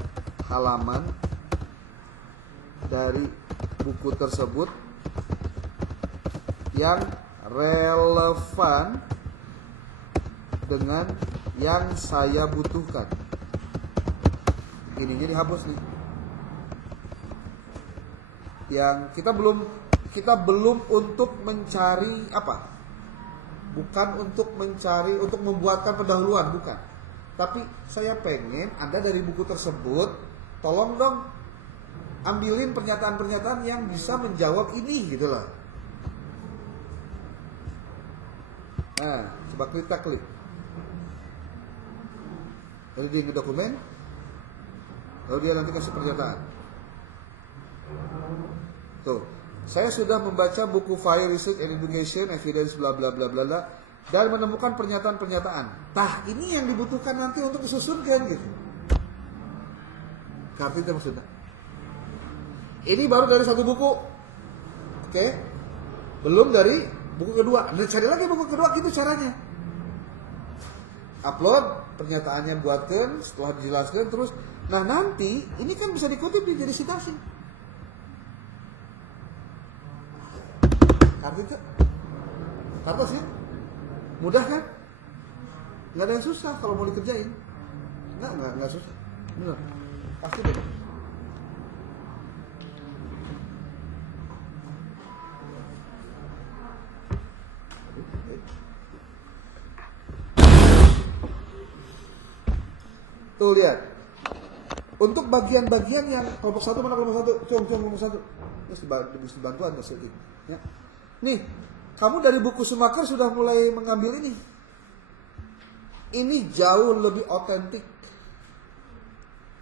halaman dari buku tersebut yang relevan dengan yang saya butuhkan. Ininya dihapus nih. Yang kita belum untuk mencari apa? Bukan untuk mencari, untuk membuatkan pendahuluan, bukan. Tapi saya pengen Anda dari buku tersebut, tolong dong ambilin pernyataan-pernyataan yang bisa menjawab ini gitu loh. Nah, coba kita klik. Lalu dia ke dokumen, lalu dia nanti kasih pernyataan. Tuh, saya sudah membaca buku Fire Research and Education Evidence bla bla bla bla bla dan menemukan pernyataan-pernyataan. Tah, ini yang dibutuhkan nanti untuk disusunkan gitu. Kartu itu maksudnya. Ini baru dari satu buku. Oke. Belum dari buku kedua. Anda cari lagi buku kedua, gitu caranya. Upload pernyataannya, buatkan, setelah dijelaskan terus. Nah, nanti ini kan bisa dikutip jadi citasi. Kartu sih mudah kan? Nggak ada yang susah kalau mau dikerjain. Nggak susah. Bener. Pasti deh. Tuh lihat. Untuk bagian-bagian yang kelompok 1 mana kelompok 1? Kelompok 1. Terus dibantu Anda sedikit. Ya. Nih, kamu dari buku Schumacher sudah mulai mengambil ini. Ini jauh lebih otentik.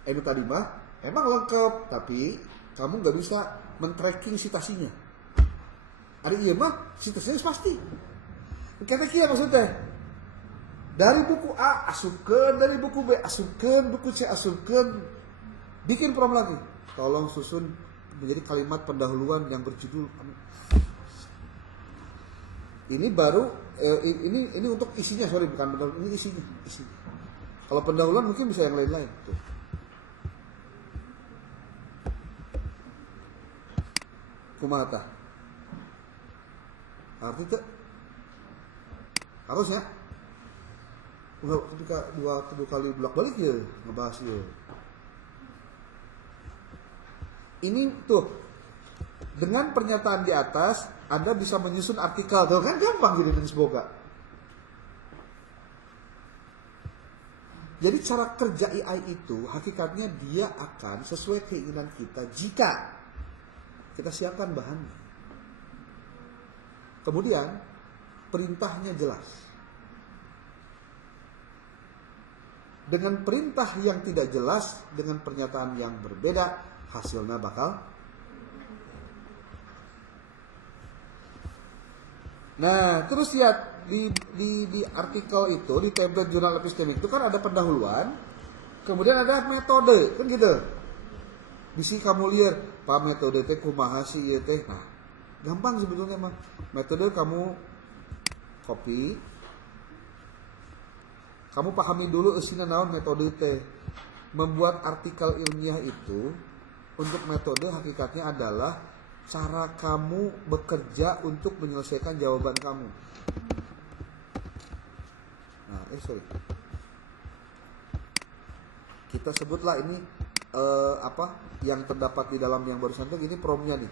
Ini tadi mah emang lengkap, tapi kamu nggak bisa men-tracking citasinya. Ada iya mah citasinya pasti. Kata kia maksudnya. Dari buku A asupkan, dari buku B asupkan, buku C asupkan. Bikin prom lagi. Tolong susun menjadi kalimat pendahuluan yang berjudul. Ini baru ini untuk isinya, sorry bukan pendahuluan, ini isinya. Kalau pendahuluan mungkin bisa yang lain-lain. Tuh. Kumata. Arti itu harusnya ketika dua kali bolak-balik ya ngebahas ya. Ini tuh dengan pernyataan di atas Anda bisa menyusun artikel, tuh kan gampang gitu dan semoga. Jadi cara kerja AI itu hakikatnya dia akan sesuai keinginan kita jika kita siapkan bahannya. Kemudian perintahnya jelas. Dengan perintah yang tidak jelas, dengan pernyataan yang berbeda, hasilnya bakal. Nah, terus lihat di artikel itu, di template jurnal epistemik itu kan ada pendahuluan, kemudian ada metode, kan gitu. Bisi kamu lihat, pak metode teh kumaha sih ieu teh. Nah, gampang sebetulnya mah. Metode kamu copy. Kamu pahami dulu eusina naon metode teh. Membuat artikel ilmiah itu untuk metode hakikatnya adalah cara kamu bekerja untuk menyelesaikan jawaban kamu. Nah, sorry. Kita sebutlah ini apa yang terdapat di dalam yang barusan itu, ini promnya nih.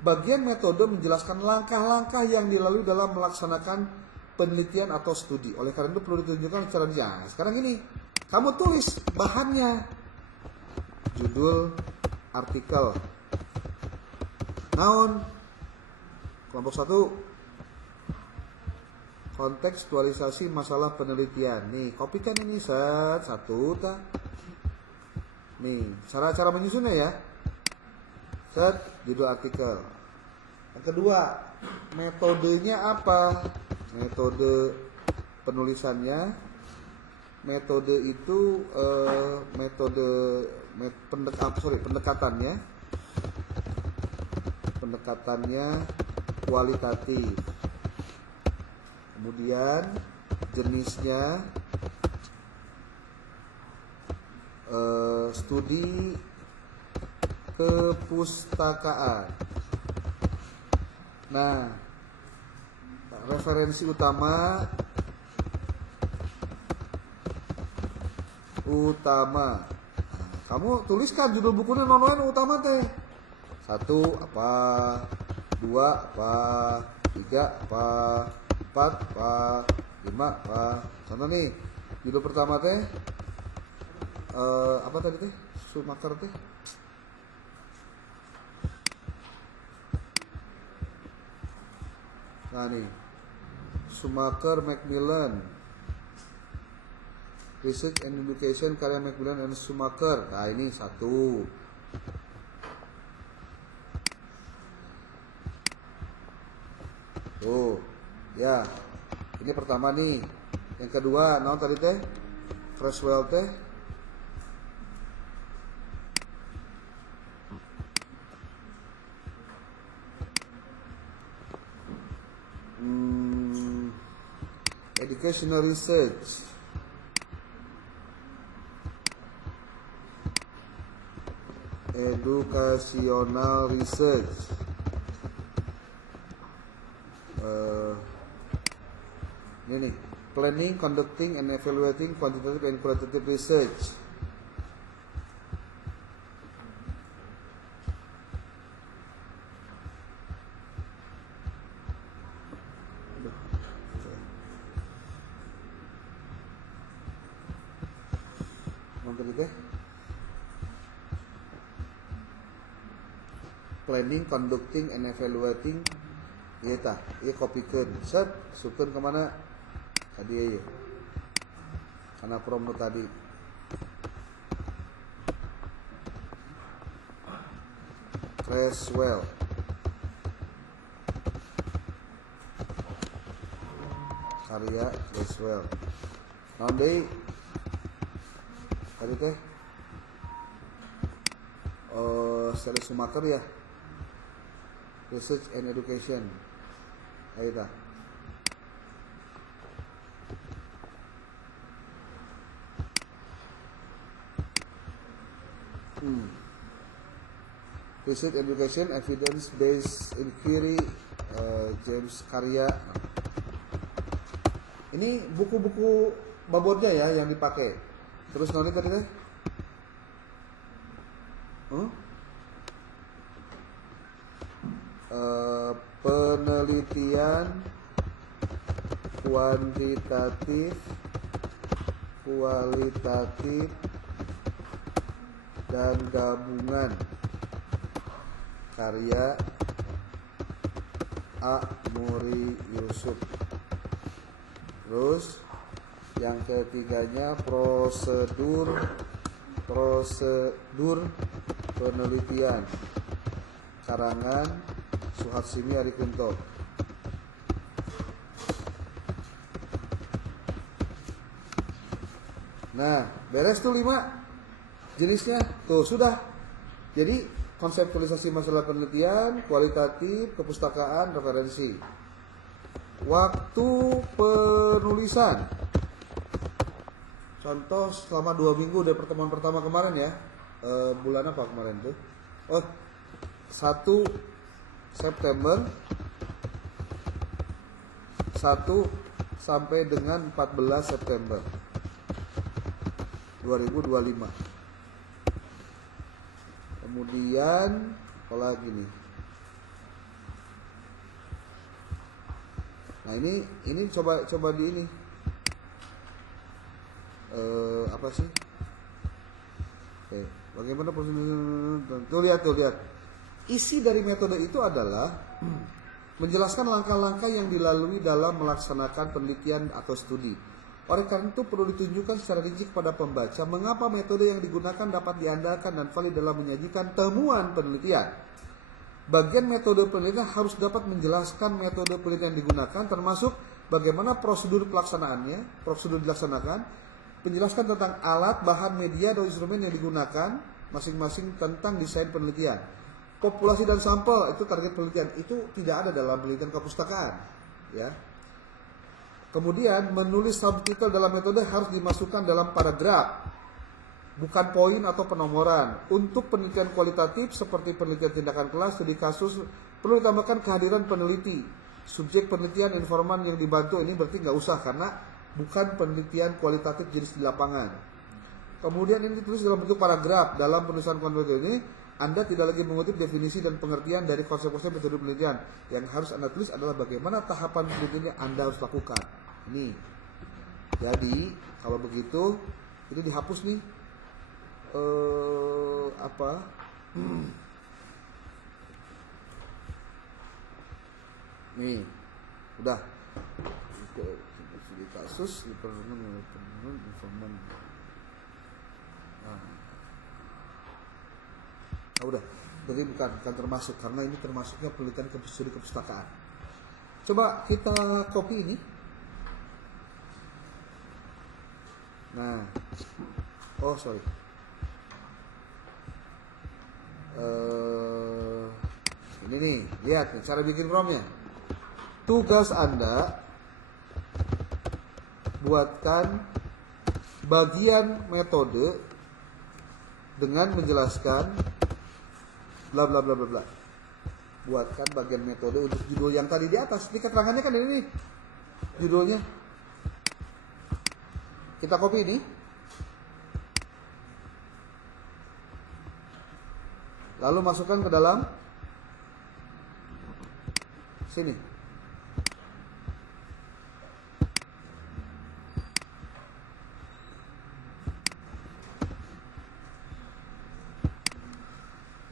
Bagian metode menjelaskan langkah-langkah yang dilalui dalam melaksanakan penelitian atau studi. Oleh karena itu perlu ditunjukkan cara dia. Sekarang ini, kamu tulis bahannya, judul artikel, naon, kelompok 1, kontekstualisasi masalah penelitian. Nih, kopikan ini satu tak. Nih, cara menyusunnya ya. Judul artikel. Yang kedua, metodenya apa? Metode penulisannya. Metode itu pendekatannya kualitatif. Kemudian jenisnya studi kepustakaan. Nah, referensi utama utama. Nah, kamu tuliskan judul bukunya non-UN utama teh. 1 apa, 2 apa, 3 apa, 4 apa, 5 apa. Contoh nih, judul pertama teh apa tadi teh? Schumacher teh. Nah nih, Schumacher Macmillan, Research and Education karya Macmillan and Schumacher. Nah ini 1. Tuh, ya, ini pertama nih. Yang kedua, naon tadi teh? Creswell teh. Educational research. Educational research. Ini nih, planning, conducting, and evaluating quantitative and qualitative research. Planning, conducting, and evaluating. Iya tah, iya kopikeun. Set, sukeun kemana? Tadi ya. Karena promo tadi. Creswell. Karya Creswell. Naon deui? Tadi teh Sally Schumacher ya. Research and Education. Ayo tah. Research Education, Evidence Based Inquiry, James karya. Ini buku-buku babotnya ya yang dipakai. Terus nanti tadi teh? Penelitian kuantitatif, kualitatif, dan gabungan karya A. Muri Yusuf. Terus yang ketiganya prosedur penelitian karangan Suharsini Arikunto. Nah, beres tuh 5 jenisnya. Tuh sudah. Jadi konseptualisasi masalah penelitian, kualitatif, kepustakaan, referensi. Waktu penulisan. Contoh selama 2 minggu dari pertemuan pertama kemarin ya. Bulan apa kemarin tuh? 1 September 1 sampai dengan 14 September 2025. Kemudian apa lagi nih? Nah ini coba di ini apa sih? Oke, bagaimana prosedur? Tuh lihat. Isi dari metode itu adalah menjelaskan langkah-langkah yang dilalui dalam melaksanakan penelitian atau studi. Oleh karena itu perlu ditunjukkan secara rinci kepada pembaca mengapa metode yang digunakan dapat diandalkan dan valid dalam menyajikan temuan penelitian. Bagian metode penelitian harus dapat menjelaskan metode penelitian yang digunakan, termasuk bagaimana prosedur pelaksanaannya, prosedur dilaksanakan, penjelasan tentang alat, bahan, media, atau instrumen yang digunakan masing-masing tentang desain penelitian. Populasi dan sampel itu target penelitian, itu tidak ada dalam penelitian kepustakaan, ya. Kemudian menulis subtitle dalam metode harus dimasukkan dalam paragraf, bukan poin atau penomoran. Untuk penelitian kualitatif seperti penelitian tindakan kelas, studi kasus, perlu ditambahkan kehadiran peneliti, subjek penelitian, informan yang dibantu. Ini berarti nggak usah karena bukan penelitian kualitatif jenis di lapangan. Kemudian ini ditulis dalam bentuk paragraf. Dalam penulisan konvensi ini, Anda tidak lagi mengutip definisi dan pengertian dari konsep-konsep metode penelitian. Yang harus Anda tulis adalah bagaimana tahapan penelitian yang Anda harus lakukan. Ini. Jadi, kalau begitu, ini dihapus nih. Nih, udah. Di kasus, di informan. Udah, jadi bukan termasuk karena ini termasuknya penelitian studi kepustakaan. Coba kita copy ini. Nah, sorry. Ini nih, lihat nih, cara bikin ROM-nya. Tugas Anda buatkan bagian metode dengan menjelaskan bla bla bla bla bla. Buatkan bagian metode untuk judul yang tadi di atas. Ini keterangannya kan ini judulnya. Kita copy ini. Lalu masukkan ke dalam sini.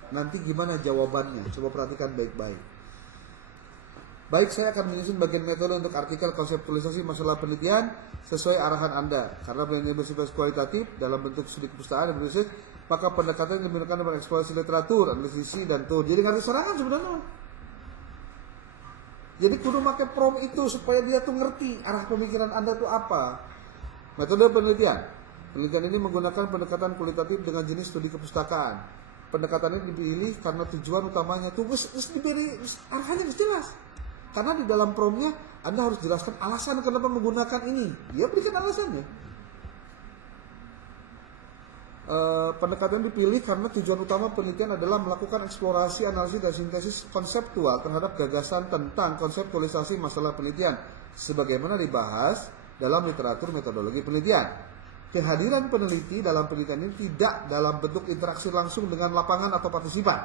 Nanti gimana jawabannya? Coba perhatikan baik-baik. Baik, saya akan menyusun bagian metode untuk artikel konseptualisasi masalah penelitian sesuai arahan Anda. Karena penelitian bersifat kualitatif dalam bentuk studi kepustakaan dan research, maka pendekatan yang digunakan dalam eksplorasi literatur, analisis dan tool. Jadi nggak ada serangan sebenarnya. Jadi kudu pakai prom itu supaya dia tuh ngerti arah pemikiran Anda tuh apa. Metode penelitian. Penelitian ini menggunakan pendekatan kualitatif dengan jenis studi kepustakaan. Pendekatan ini dipilih karena tujuan utamanya tuh diberi arahannya jelas. Karena di dalam promnya Anda harus jelaskan alasan kenapa menggunakan ini. Dia berikan alasannya. Pendekatan dipilih karena tujuan utama penelitian adalah melakukan eksplorasi, analisis, dan sintesis konseptual terhadap gagasan tentang konseptualisasi masalah penelitian sebagaimana dibahas dalam literatur metodologi penelitian. Kehadiran peneliti dalam penelitian ini tidak dalam bentuk interaksi langsung dengan lapangan atau partisipan,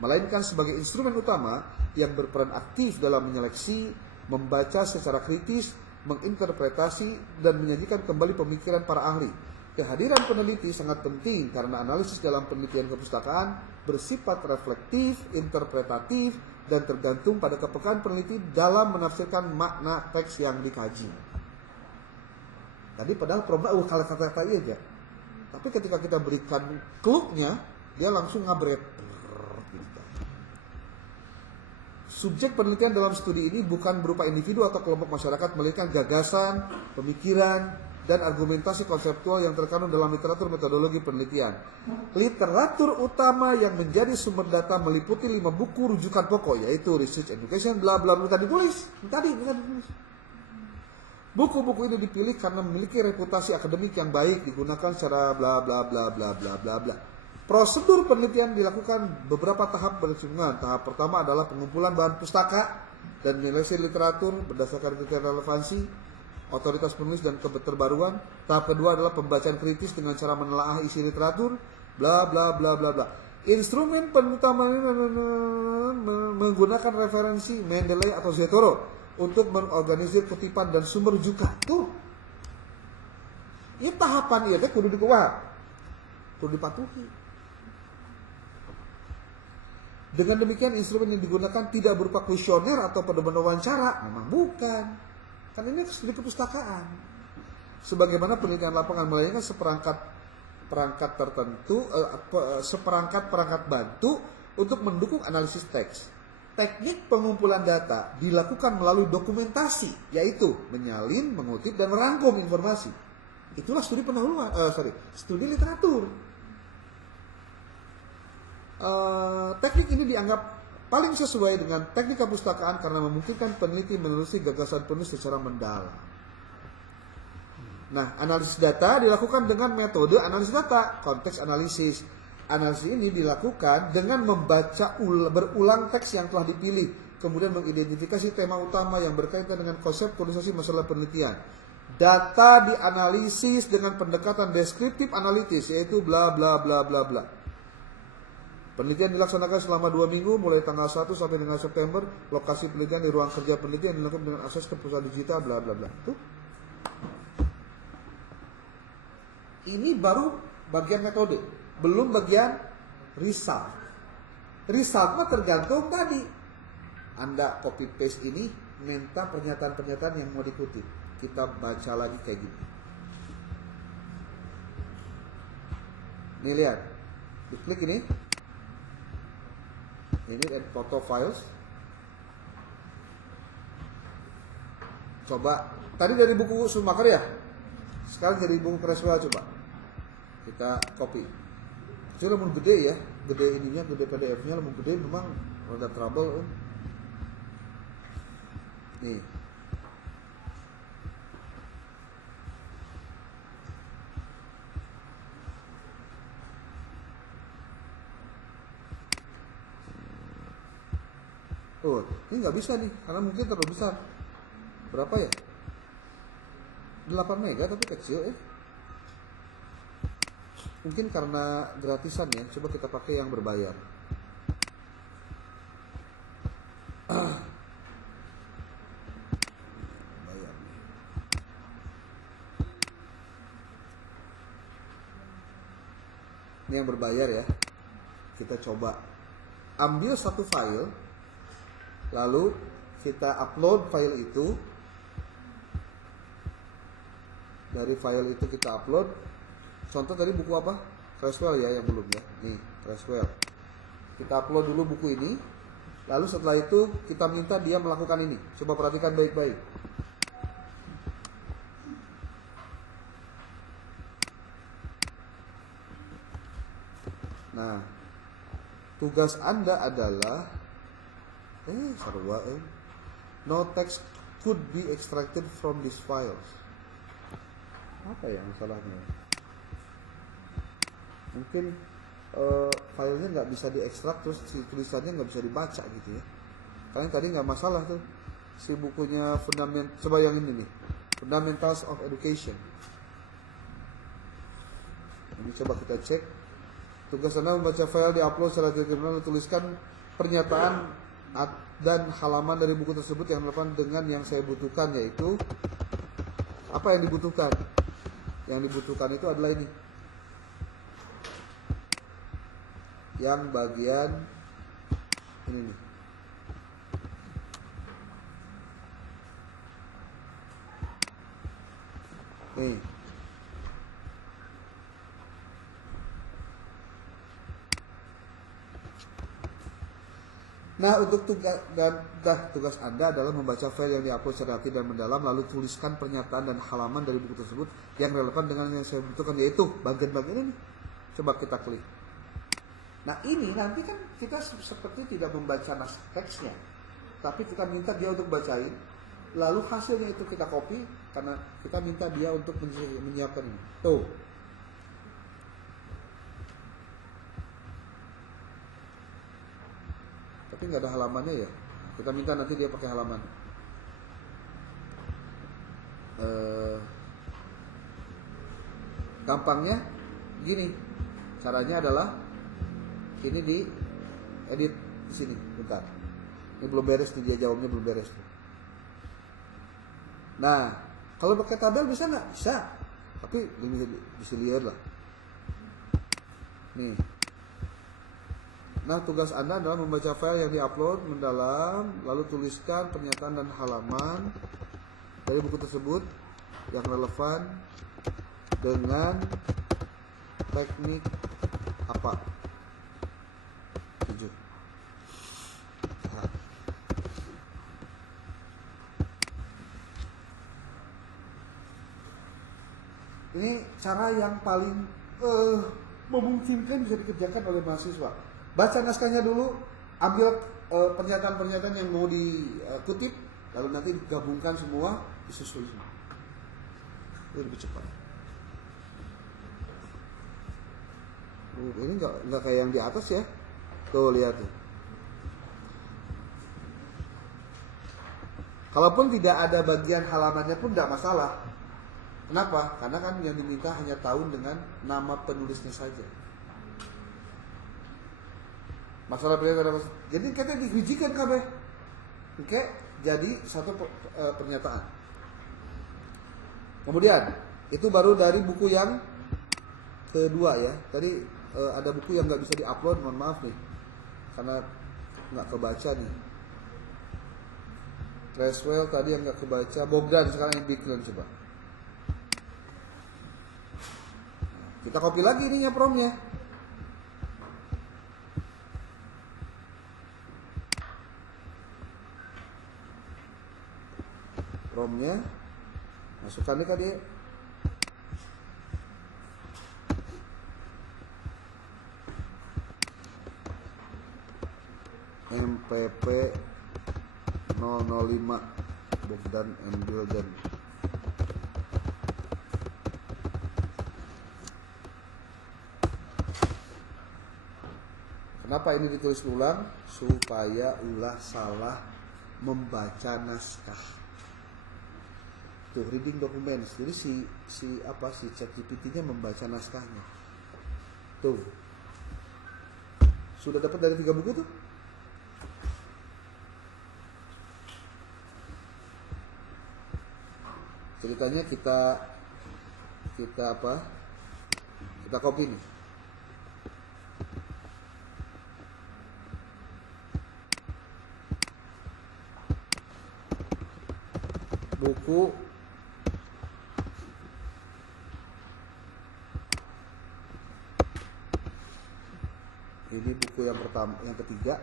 melainkan sebagai instrumen utama yang berperan aktif dalam menyeleksi, membaca secara kritis, menginterpretasi, dan menyajikan kembali pemikiran para ahli. Kehadiran peneliti sangat penting karena analisis dalam penelitian kepustakaan bersifat reflektif, interpretatif, dan tergantung pada kepekaan peneliti dalam menafsirkan makna teks yang dikaji. Tadi padahal problem kata-kata aja. Tapi ketika kita berikan clue-nya, dia langsung ngabret. Subjek penelitian dalam studi ini bukan berupa individu atau kelompok masyarakat, melainkan gagasan, pemikiran, dan argumentasi konseptual yang terkandung dalam literatur metodologi penelitian. Literatur utama yang menjadi sumber data meliputi 5 buku rujukan pokok, yaitu Research Education, bla bla bla tadi tulis. Tadi tulis. Buku-buku ini dipilih karena memiliki reputasi akademik yang baik, digunakan secara bla bla bla bla bla bla bla. Prosedur penelitian dilakukan beberapa tahap berkesinambungan. Tahap pertama adalah pengumpulan bahan pustaka dan analisis literatur berdasarkan kriteria relevansi, otoritas penulis dan keterbaruan. Tahap kedua adalah pembacaan kritis dengan cara menelaah isi literatur, bla bla bla bla bla. Instrumen penutama ini menggunakan referensi Mendeley atau Zetoro untuk mengorganisir kutipan dan sumber rujukan. Tuh. Ini tahapan ieu teh kudu dikuat. Kudu dipatuhi. Dengan demikian instrumen yang digunakan tidak berupa kuesioner atau pedoman wawancara, memang bukan. Kan ini studi kepustakaan. Sebagaimana penelitian lapangan melainkan seperangkat tertentu, seperangkat bantu untuk mendukung analisis teks. Teknik pengumpulan data dilakukan melalui dokumentasi, yaitu menyalin, mengutip, dan merangkum informasi. Itulah studi studi literatur. Teknik ini dianggap paling sesuai dengan teknik kepustakaan karena memungkinkan peneliti menelusuri gagasan penulis secara mendalam. Nah, analisis data dilakukan dengan metode analisis data, konteks analisis. Analisis ini dilakukan dengan membaca berulang teks yang telah dipilih, kemudian mengidentifikasi tema utama yang berkaitan dengan konseptualisasi masalah penelitian. Data dianalisis dengan pendekatan deskriptif analitis, yaitu bla bla bla bla bla. Penelitian dilaksanakan selama 2 minggu mulai tanggal 1 sampai dengan September. Lokasi penelitian di ruang kerja penelitian dilakukan dengan akses ke perusahaan digital bla bla bla. Tuh. Ini baru bagian metode, belum bagian result. Result mah tergantung tadi. Anda copy paste ini, minta pernyataan-pernyataan yang mau dikutip. Kita baca lagi kayak gini. Nih lihat, diklik ini. Ini add photo files. Coba, tadi dari buku Schumacher ya. Sekarang dari buku Creswell coba. Kita copy. Jadi lemon gede ya, gede ininya, gede PDF-nya, lemon gede memang rada trouble. Nih. Oh, ini nggak bisa nih, karena mungkin terlalu besar. Berapa ya? 8 mega tapi kecil ya. Mungkin karena gratisan ya. Coba kita pakai yang berbayar. Bayar nih. Ini yang berbayar ya. Kita coba ambil satu file, lalu kita upload file itu. Dari file itu kita upload. Contoh tadi buku apa? Creswell ya, yang belum ya. Nih, Creswell. Kita upload dulu buku ini. Lalu setelah itu kita minta dia melakukan ini. Coba perhatikan baik-baik. Nah, tugas Anda adalah sarua no text could be extracted from these files. Apa ya masalahnya? Mungkin filenya nggak bisa diekstrak, terus si tulisannya nggak bisa dibaca gitu ya. Karena tadi nggak masalah tuh si bukunya coba yang ini nih, Fundamentals of Education. Ini coba kita cek. Tugas Anda membaca file, diupload secara diagram, tuliskan pernyataan dan halaman dari buku tersebut yang relevan dengan yang saya butuhkan, yaitu apa yang dibutuhkan. Yang dibutuhkan itu adalah ini. Yang bagian ini nih. Nih. Nah, untuk tugas Anda adalah membaca file yang diupload secara hati dan mendalam, lalu tuliskan pernyataan dan halaman dari buku tersebut yang relevan dengan yang saya butuhkan, yaitu bagian-bagian ini. Coba kita klik. Nah, ini nanti kan kita seperti tidak membaca teksnya, tapi kita minta dia untuk bacain, lalu hasilnya itu kita copy, karena kita minta dia untuk menyiapkan ini. Tuh. Tapi nggak ada halamannya ya. Kita minta nanti dia pakai halaman. Gampangnya gini. Caranya adalah ini di edit di sini. Bentar. Ini belum beres nih, dia jawabnya belum beres nih. Nah, kalau pakai tabel bisa nggak? Bisa. Tapi bisa lihat lah. Nih. Nah, tugas Anda adalah membaca file yang diupload mendalam, lalu tuliskan pernyataan dan halaman dari buku tersebut yang relevan dengan teknik apa? 7. Ini cara yang paling memungkinkan bisa dikerjakan oleh mahasiswa. Baca naskahnya dulu, ambil pernyataan-pernyataan yang mau dikutip, lalu nanti digabungkan semua, disusun semua. Itu lebih cepat. Ini nggak kayak yang di atas ya. Tuh lihat tuh. Kalaupun tidak ada bagian halamannya pun tidak masalah. Kenapa? Karena kan yang diminta hanya tahun dengan nama penulisnya saja. Masalah pernyataan. Jadi kita diujikan kabeh. Oke, jadi satu pernyataan. Kemudian itu baru dari buku yang kedua ya. Tadi ada buku yang nggak bisa diupload, mohon maaf nih, karena nggak kebaca nih. Creswell tadi yang nggak kebaca, Bogdan sekarang yang Bigland coba. Kita copy lagi ininya promnya. Promnya masukkan nih tadi. MPP 005 Bogdan and Bigland. Kenapa ini ditulis ulang? Supaya ulah salah membaca naskah. Tuh, reading documents. Jadi si ChatGPT-nya membaca naskahnya. Tuh. Sudah dapat dari 3 buku tuh? Ceritanya kita copy nih. Buku ini buku yang pertama, yang ketiga.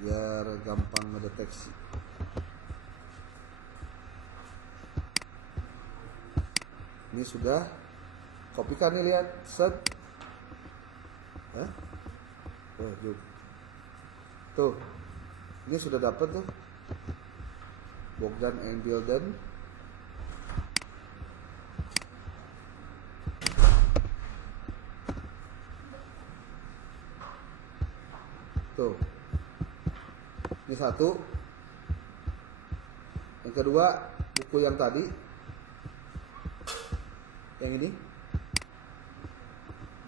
Biar gampang ngedeteksi. Ini sudah kopikan nih, lihat set. Tuh, ini sudah dapat tuh Bogdan and Bigland. Tuh, ini satu. Yang kedua buku yang tadi, yang ini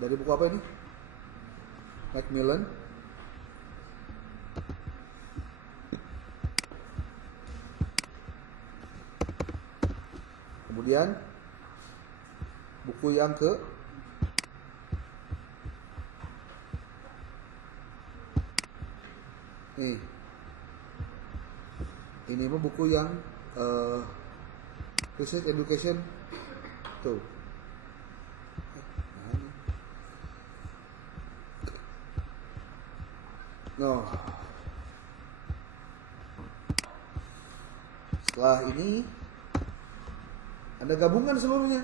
dari buku apa ini? Macmillan. Kemudian buku yang ke nih, ini mah buku yang research education tuh. No. Setelah ini ada gabungan seluruhnya.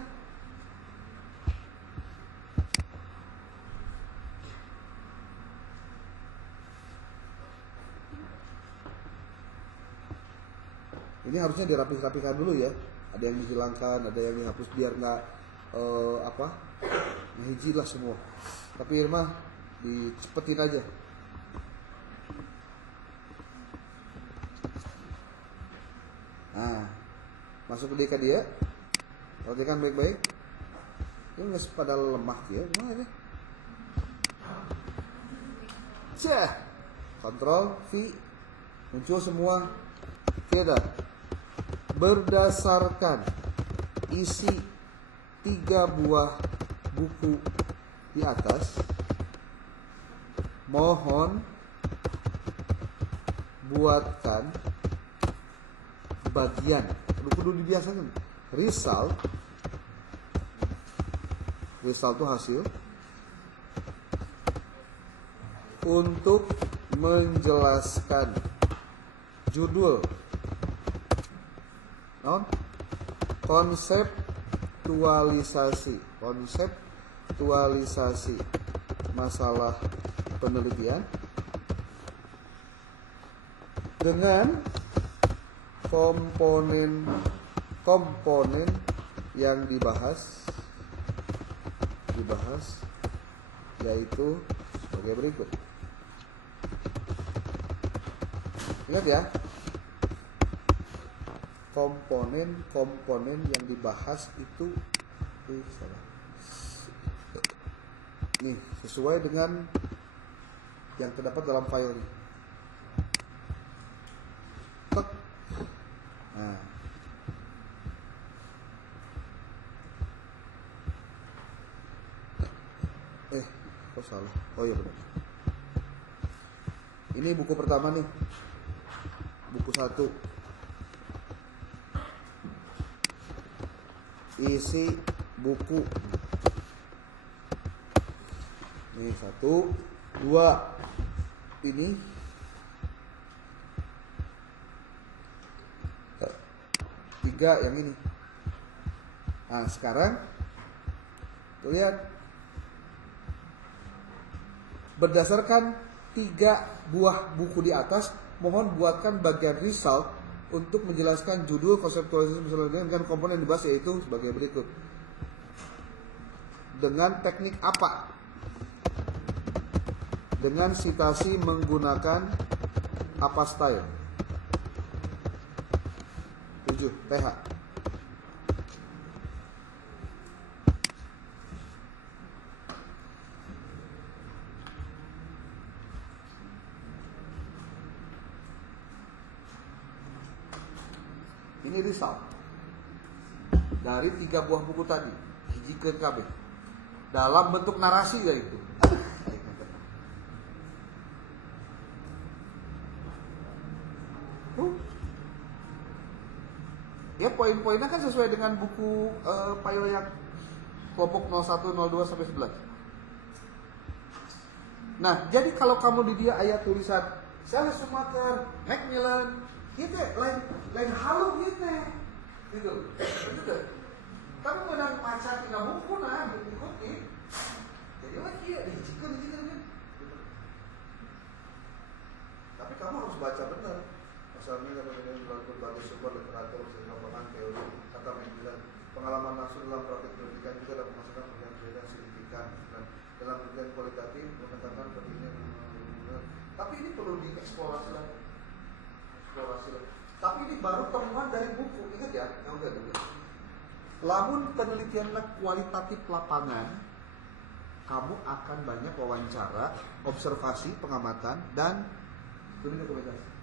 Ini harusnya dirapih-rapihkan dulu ya. Ada yang dihilangkan, ada yang dihapus biar nggak ngehiji lah semua. Tapi Irma dicepetin aja. Nah, masuk ke dia. Perhatikan baik-baik. Ini nggak pada lemah ya, gimana ya? Cah, Ctrl V, muncul semua. Tidak. Berdasarkan isi 3 buah buku di atas, mohon buatkan bagian, kudu dibiasakan, result itu hasil untuk menjelaskan judul konseptualisasi masalah penelitian dengan komponen yang dibahas yaitu sebagai berikut. Ingat ya, komponen yang dibahas itu nih sesuai dengan yang terdapat dalam file ini. Nah, kok salah? Oh iya benar. Ini buku pertama nih, buku 1. Isi buku. Ini 1, 2. Ini 3 yang ini. Nah sekarang tuh lihat, berdasarkan 3 buah buku di atas, mohon buatkan bagian result untuk menjelaskan judul, konseptualisasi dengan komponen yang dibahas, yaitu sebagai berikut. Dengan teknik apa? Dengan citasi menggunakan apa style? 7. TH. Ini result dari 3 buah buku tadi, hijikeun kabeh dalam bentuk narasi yaitu. Ya poin-poinnya kan sesuai dengan buku Payo yang kelompok 01, 02 sampai 11. Nah, jadi kalau kamu di dia ayat tulisan Charles Schumacher, Macmillan, gitu lain halu gitu. Kamu menang baca 3 buku nah ikuti. Jadi lagi ya dihijikeun gitu. Tapi kamu harus baca benar. Misalnya kemudian berbagai sumber literatur, pengembangan teori, kata Macmillan, pengalaman langsung dalam praktik pendidikan juga dapat menghasilkan perbedaan signifikan dan dalam penelitian kualitatif menetapkan pentingnya. Tapi ini perlu dieksplorasi lagi. Tapi ini baru temuan dari buku. Ingat ya, yang udah dulu. Lamun penelitian kualitatif lapangan, kamu akan banyak wawancara, observasi, pengamatan, dan rekomendasi.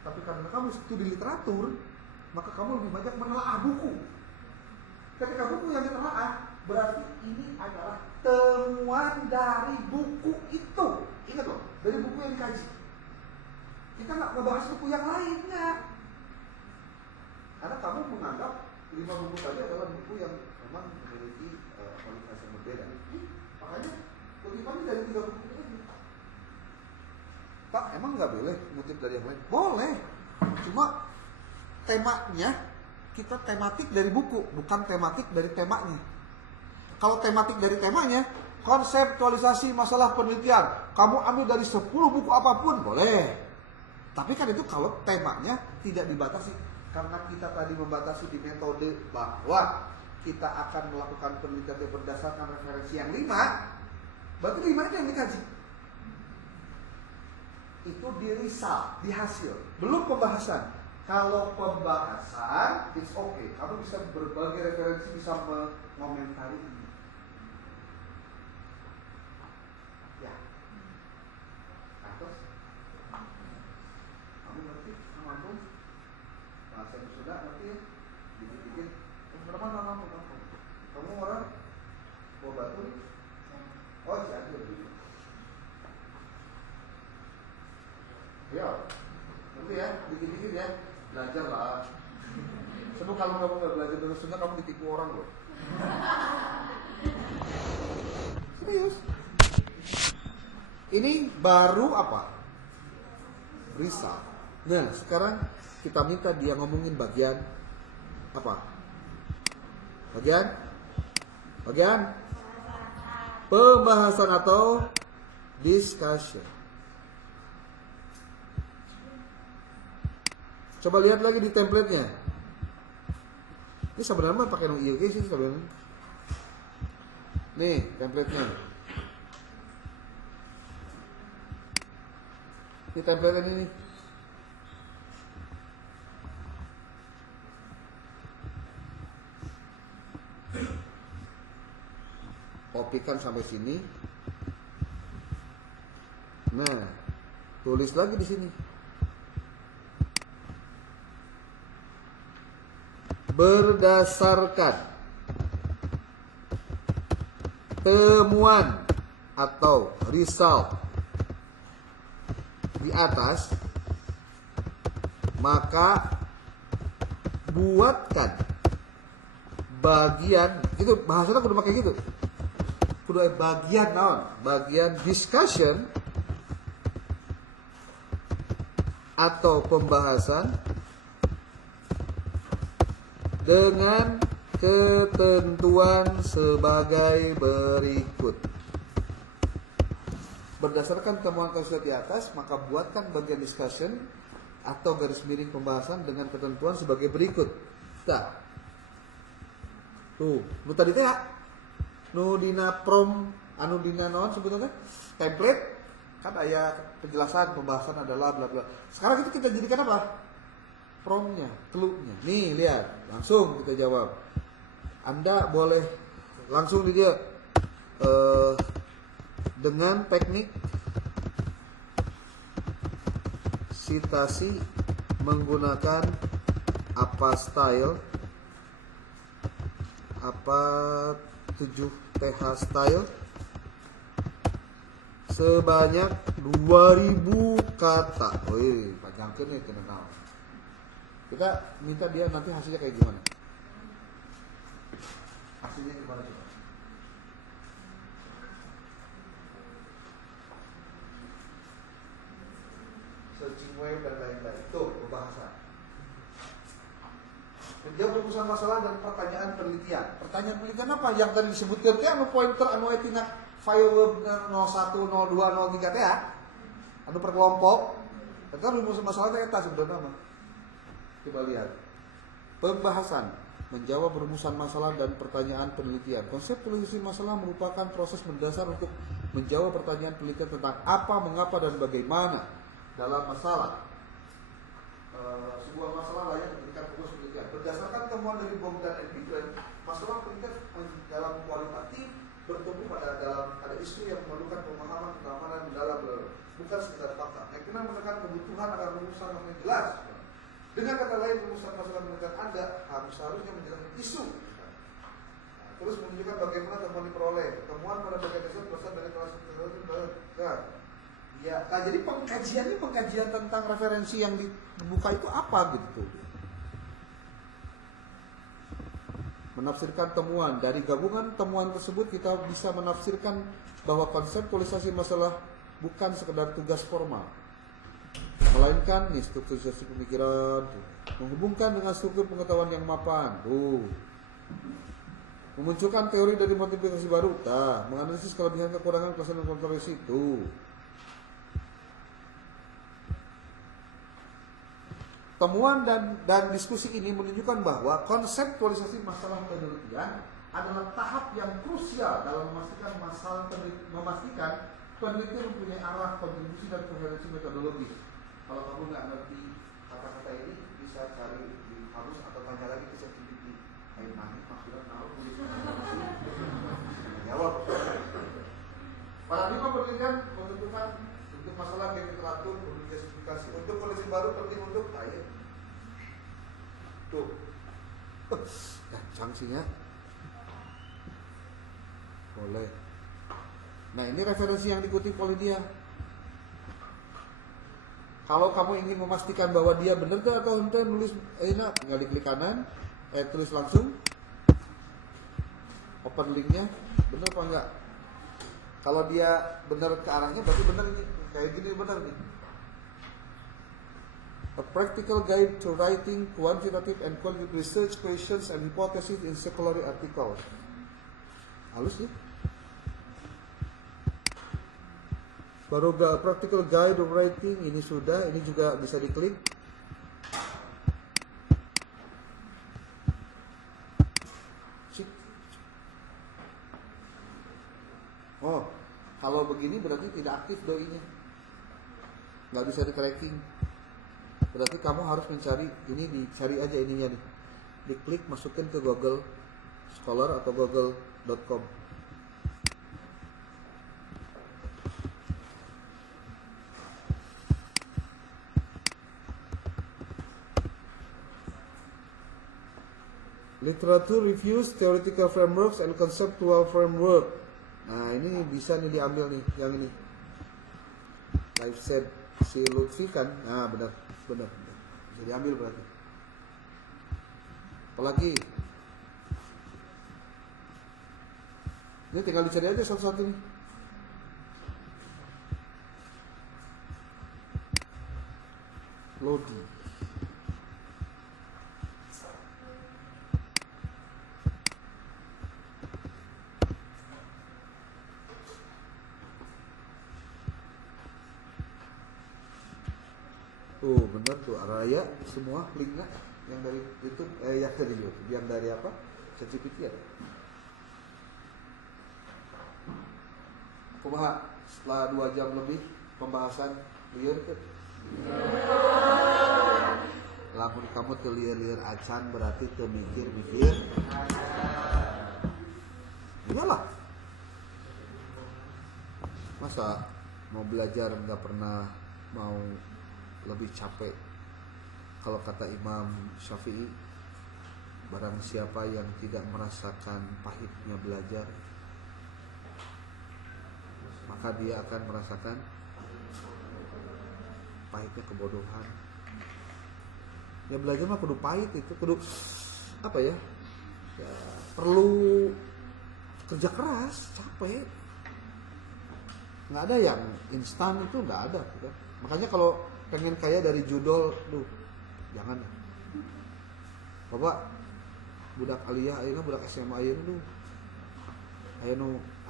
Tapi karena kamu studi literatur, maka kamu lebih banyak menelaah buku. Ketika buku yang ditelaah, berarti ini adalah temuan dari buku itu. Ingat loh, dari buku yang dikaji. Kita nggak ngebahas buku yang lainnya. Karena kamu menganggap 5 buku tadi adalah buku yang memang memiliki kualitas yang berbeda. Makanya kutipannya dari 3 buku tadi. Pak, emang nggak boleh ngutip dari yang lain? Boleh. Cuma temanya kita tematik dari buku, bukan tematik dari temanya. Kalau tematik dari temanya, konseptualisasi masalah penelitian, kamu ambil dari 10 buku apapun boleh. Tapi kan itu kalau temanya tidak dibatasi. Karena kita tadi membatasi di metode bahwa kita akan melakukan penelitian berdasarkan referensi yang 5, berarti 5 itu yang dikaji. Itu di result, di hasil, belum pembahasan. Kalau pembahasan, it's okay. Kamu bisa berbagai referensi, bisa mengomentari ini. Ya. Nah, terus kamu ngerti, mampu, bahasa yang sudah ngerti ya, dikit-dikit. Kemana kamu? Kamu orang bawa batu nih? Oh, si Adi lebih. Ya, ngerti ya, dikit-dikit ya. Belajar lah. Sebab kalau kamu nggak belajar dari Sunda, kamu ditipu orang loh. Serius. Ini baru apa? Result. Nah, sekarang kita minta dia ngomongin bagian apa? Bagian pembahasan atau discussion. Coba lihat lagi di template-nya. Ini sebenarnya mah pakai IUG sih sebenarnya. Nih template-nya. Ini template ini nih. Kopikan sampai sini. Nah, tulis lagi di sini. Berdasarkan temuan atau result di atas, maka buatkan bagian, itu bahasanya kudu pakai gitu. Kudu bagian naon? Bagian discussion atau pembahasan dengan ketentuan sebagai berikut. Berdasarkan temuan tersebut di atas, maka buatkan bagian discussion atau garis miring pembahasan dengan ketentuan sebagai berikut. Nah, tuh, nu tadi teh nu dina prom, anu dina naon sebetulnya template kan aya penjelasan pembahasan adalah bla bla. Sekarang itu kita jadikan apa? Promnya, clue-nya. Nih, lihat, langsung kita jawab. Anda boleh langsung di dia dengan teknik sitasi menggunakan apa style, apa 7TH style sebanyak 2000 kata. Wih, panjangkeun nih kena tahu. Kita minta dia nanti hasilnya kayak gimana? Hasilnya gimana coba? Searching web dan lain-lain. Tuh, pembahasan. Menjawab rumusan masalah dan pertanyaan penelitian. Pertanyaan penelitian apa? Yang tadi disebutkan teh anu pointer anu tina file 01, 02, 03 teh ya. Anu per kelompok. Eta rumusan masalah teh eta sebenarnya mah. Coba lihat. Pembahasan, menjawab rumusan masalah dan pertanyaan penelitian. Konsep solusi masalah merupakan proses mendasar untuk menjawab pertanyaan penelitian tentang apa, mengapa, dan bagaimana dalam masalah. Sebuah masalah layak diberikan fokus penelitian. Berdasarkan temuan dari Bogdan dan Bigren, masalah penelitian dalam kualitatif bertumbuh dalam ada isu yang memerlukan pemahaman keamanan mendalam, bukan sekedar fakta. Yang menekan kebutuhan agar rumusan yang jelas. Dengan kata lain, rumusan masalah penelitian Anda seharusnya menjelaskan isu. Terus menunjukkan bagaimana temuan diperoleh. Temuan pada bagian dasar berasal dari kelas ya, nah jadi pengkajian ini pengkajian tentang referensi yang dibuka itu apa gitu. Menafsirkan temuan. Dari gabungan temuan tersebut kita bisa menafsirkan bahwa konseptualisasi masalah bukan sekedar tugas formal, melainkan nih strukturisasi pemikiran, menghubungkan dengan struktur pengetahuan yang mapan, memunculkan teori dari multiplikasi baru, menganalisis kelebihan kekurangan kelemahan kontroversi itu. Temuan dan diskusi ini menunjukkan bahwa konseptualisasi masalah penelitian adalah tahap yang krusial dalam memastikan penelitian mempunyai arah, kontribusi, dan koherensi metodologi. Kalau kamu nggak ngerti kata-kata ini, bisa cari di kamus atau tanya lagi ke ChatGPT. Kayak mana maksudnya tahu tulis jawab. Paradigma penelitian menentukan untuk masalah kayak literatur, publikasi, untuk kondisi baru penting untuk ayat. Tuh, sanksinya boleh. Nah, ini referensi yang dikutip oleh dia. Kalau kamu ingin memastikan bahwa dia benar atau ente nulis enak, tinggal diklik kanan, tulis langsung, open linknya, benar apa enggak? Kalau dia benar ke arahnya, berarti benar ini, kayak gini benar nih. A practical guide to writing quantitative and qualitative research questions and hypotheses in scholarly articles. Halus ya? Baru practical guide of writing ini sudah, ini juga bisa diklik. Oh, kalau begini berarti tidak aktif doi-nya, nggak bisa di tracking. Berarti kamu harus mencari ini, dicari aja ininya nih, diklik masukin ke Google Scholar atau google.com. Literature reviews, theoretical frameworks, and conceptual framework. Nah ini bisa nih diambil nih, yang ini. Live set si Lutfi kan, nah benar, bisa diambil berarti. Apalagi, ini tinggal dicari aja satu-satu nih. Lodi. Oh bener tuh, Araya semua linknya yang dari YouTube, yang dari YouTube, yang dari apa? ChatGPT ya. Kumaha setelah 2 jam lebih pembahasan liar kan? Lamun kamu teu liar-liar acan berarti teu mikir-mikir. Iyalah. Masa mau belajar nggak pernah mau lebih capek. Kalau kata Imam Syafi'i, barang siapa yang tidak merasakan pahitnya belajar, maka dia akan merasakan pahitnya kebodohan. Ya belajar mah kudu pahit, itu kudu apa ya, ya perlu kerja keras, capek. Nggak ada yang instan, itu nggak ada gitu. Makanya kalau pengen kaya dari judul, jangan. Bapak budak aliyah ayeuna, budak SMA ayeuna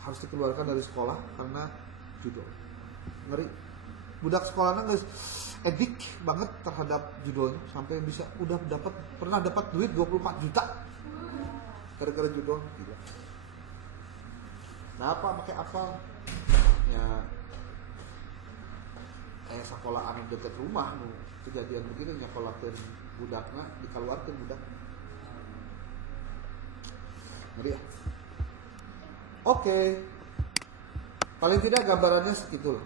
harus dikeluarkan dari sekolah karena judul. Ngeri. Budak sekolahnya guys edik banget terhadap judulnya sampai bisa pernah dapat duit 24 juta gara-gara judul. Gila. Nah apa pakai apa? Ya kayak sekolah anu deket rumah nu kejadian begini nyakolakeun budakna dikeluarkeun budak. Ngeri ya. Oke. Paling tidak gambarannya segitu lah.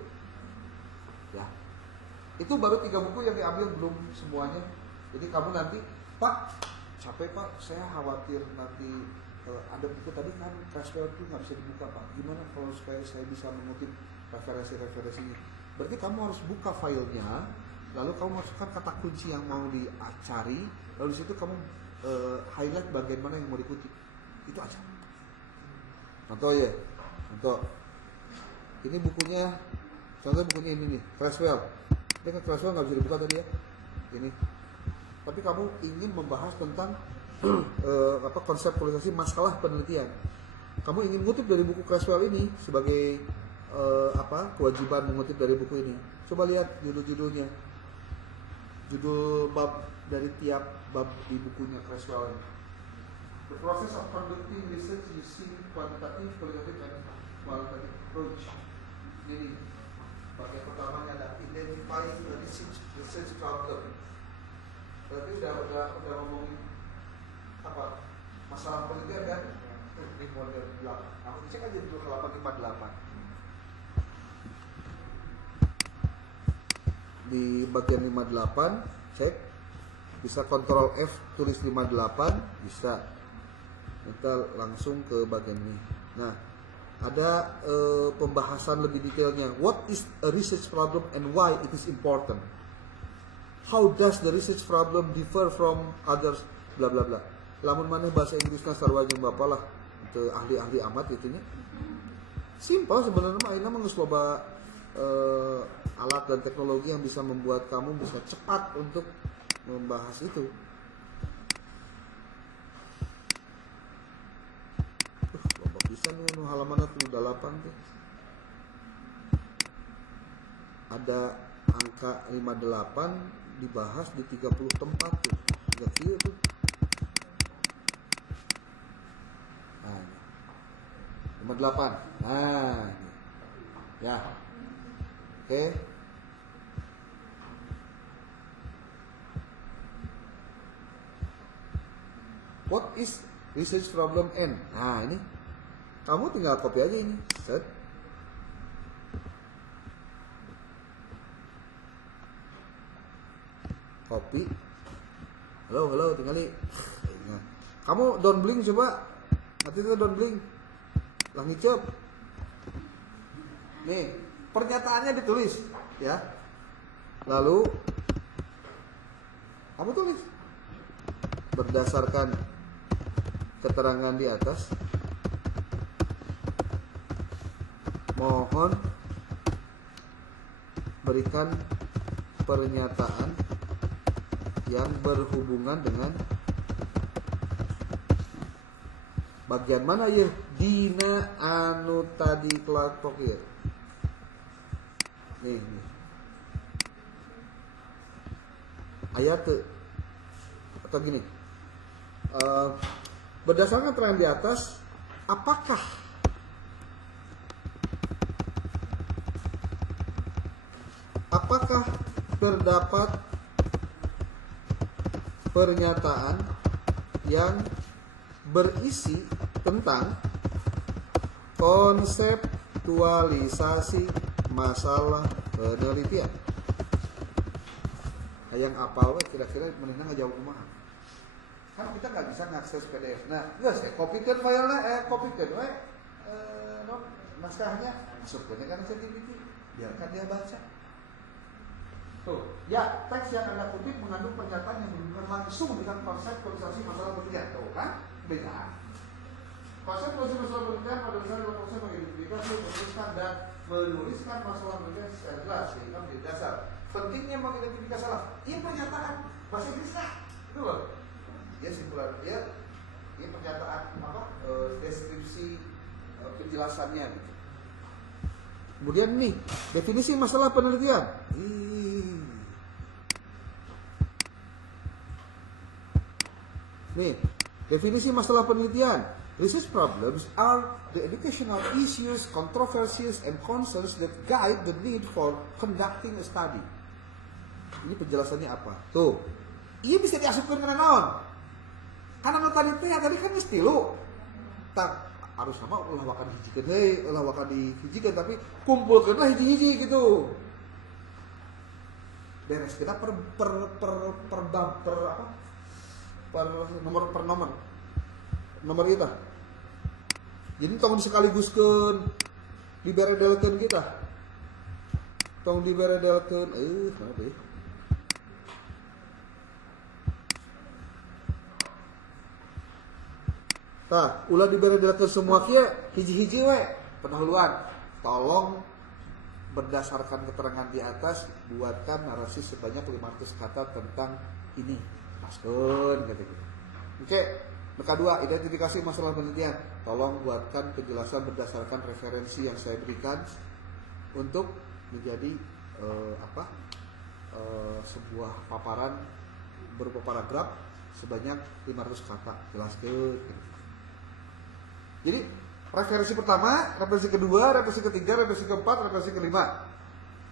Ya. Itu baru 3 buku yang diambil, belum semuanya. Jadi kamu nanti, Pak, capek Pak, saya khawatir nanti ada buku tadi kan Creswell itu nggak bisa dibuka Pak. Gimana kalau supaya saya bisa mengutip referensi-referensinya? Berarti kamu harus buka filenya, lalu kamu masukkan kata kunci yang mau dicari, lalu di situ kamu highlight bagian mana yang mau dikutip. Itu aja. Contoh ya, contoh. Ini bukunya, contoh bukunya ini nih, Creswell. Ini kan Creswell nggak bisa dibuka tadi ya. Ini. Tapi kamu ingin membahas tentang konseptualisasi masalah penelitian. Kamu ingin ngutip dari buku Creswell ini sebagai kewajiban mengutip dari buku ini. Coba lihat judul-judulnya, judul bab dari tiap bab di bukunya Creswell ini. The process of conducting research using quantitative, qualitative, and qualitative approach. Jadi bagian pertamanya ada identifying the research problem. Berarti udah ngomongin apa masalah penelitian kan? Di model 8. Aku cek aja dulu ke 858. Di bagian 58 cek, bisa kontrol F tulis 58, bisa. Kita langsung ke bagian ini. Nah, ada pembahasan lebih detailnya. What is a research problem and why it is important? How does the research problem differ from others? Bla bla bla. Lamun maneh bahasa Inggrisnya sarua jeung bapak lah, teu ahli-ahli amat itunya. Simpel sebenarnya mah ayeuna mah geus loba alat dan teknologi yang bisa membuat kamu bisa cepat untuk membahas itu. Loba pisan nu halamanna 38 tuh. Ada angka 58 dibahas di 30 tempat tuh. Enggak kieu tuh. Nah, Nomor 8. Nah, ya. Oke. What is research problem N? Nah, ini kamu tinggal copy aja ini. Set. Copy. Halo, tinggali. Nah, kamu don't blink coba. Nanti itu don't blink. Lah ngicep. Nih, pernyataannya ditulis, ya. Lalu kamu tulis berdasarkan keterangan di atas, mohon berikan pernyataan yang berhubungan dengan bagian mana ya? Dina anu tadi kelompok ya. Nih. Ayat atau gini. Berdasarkan keterangan di atas, apakah terdapat pernyataan yang berisi tentang konseptualisasi masalah penelitian? Hayang apal we kira-kira menina ngajawab kumaha. Kan kita nggak bisa ngakses PDF. Nah, geus copykeun filenya, copykeun we naskahnya, masukkeun kan ChatGPT, biarkan dia baca. Tuh, ya teks yang Anda kutip mengandung pernyataan yang berhubungan langsung dengan konseptualisasi masalah penelitian. Tuh kan, beda. Konseptualisasi masalah penelitian pada dasarnya adalah proses mengidentifikasi, menuliskan dan menuliskan masalah penelitian secara jelas sehingga menjadi dasar. Pentingnya mengidentifikasi salah. Ini pernyataan bahasa Inggris lah, itu loh. Dia simpulan dia, ini pernyataan apa? Deskripsi penjelasannya. Gitu. Kemudian nih definisi masalah penelitian. Nih definisi masalah penelitian. Research problems are the educational issues, controversies, and concerns that guide the need for conducting a study. Ini penjelasannya apa? Tuh, iya bisa diasupkan ke naon? Karena tadi kan mesti lu tak harus sama ulah wakan hijikeun deui, ulah wakan dihijikeun tapi kumpulkeunlah hiji-hiji gitu. Beres kita per nomor kita. Jadi tong sekaliguskeun diberedelkeun kita. Tong diberedelkeun mana deh. Tah, ulah diberedelkeun semua kieu hiji-hiji we. Pendahuluan. Tolong berdasarkan keterangan di atas buatkan narasi sebanyak 500 kata tentang ini. Maskeun gitu. Oke. Yang kedua, identifikasi masalah penelitian. Tolong buatkan penjelasan berdasarkan referensi yang saya berikan untuk menjadi sebuah paparan berupa paragraf sebanyak 500 kata. Jelaskan. Jadi referensi pertama, referensi kedua, referensi ketiga, referensi keempat, referensi kelima.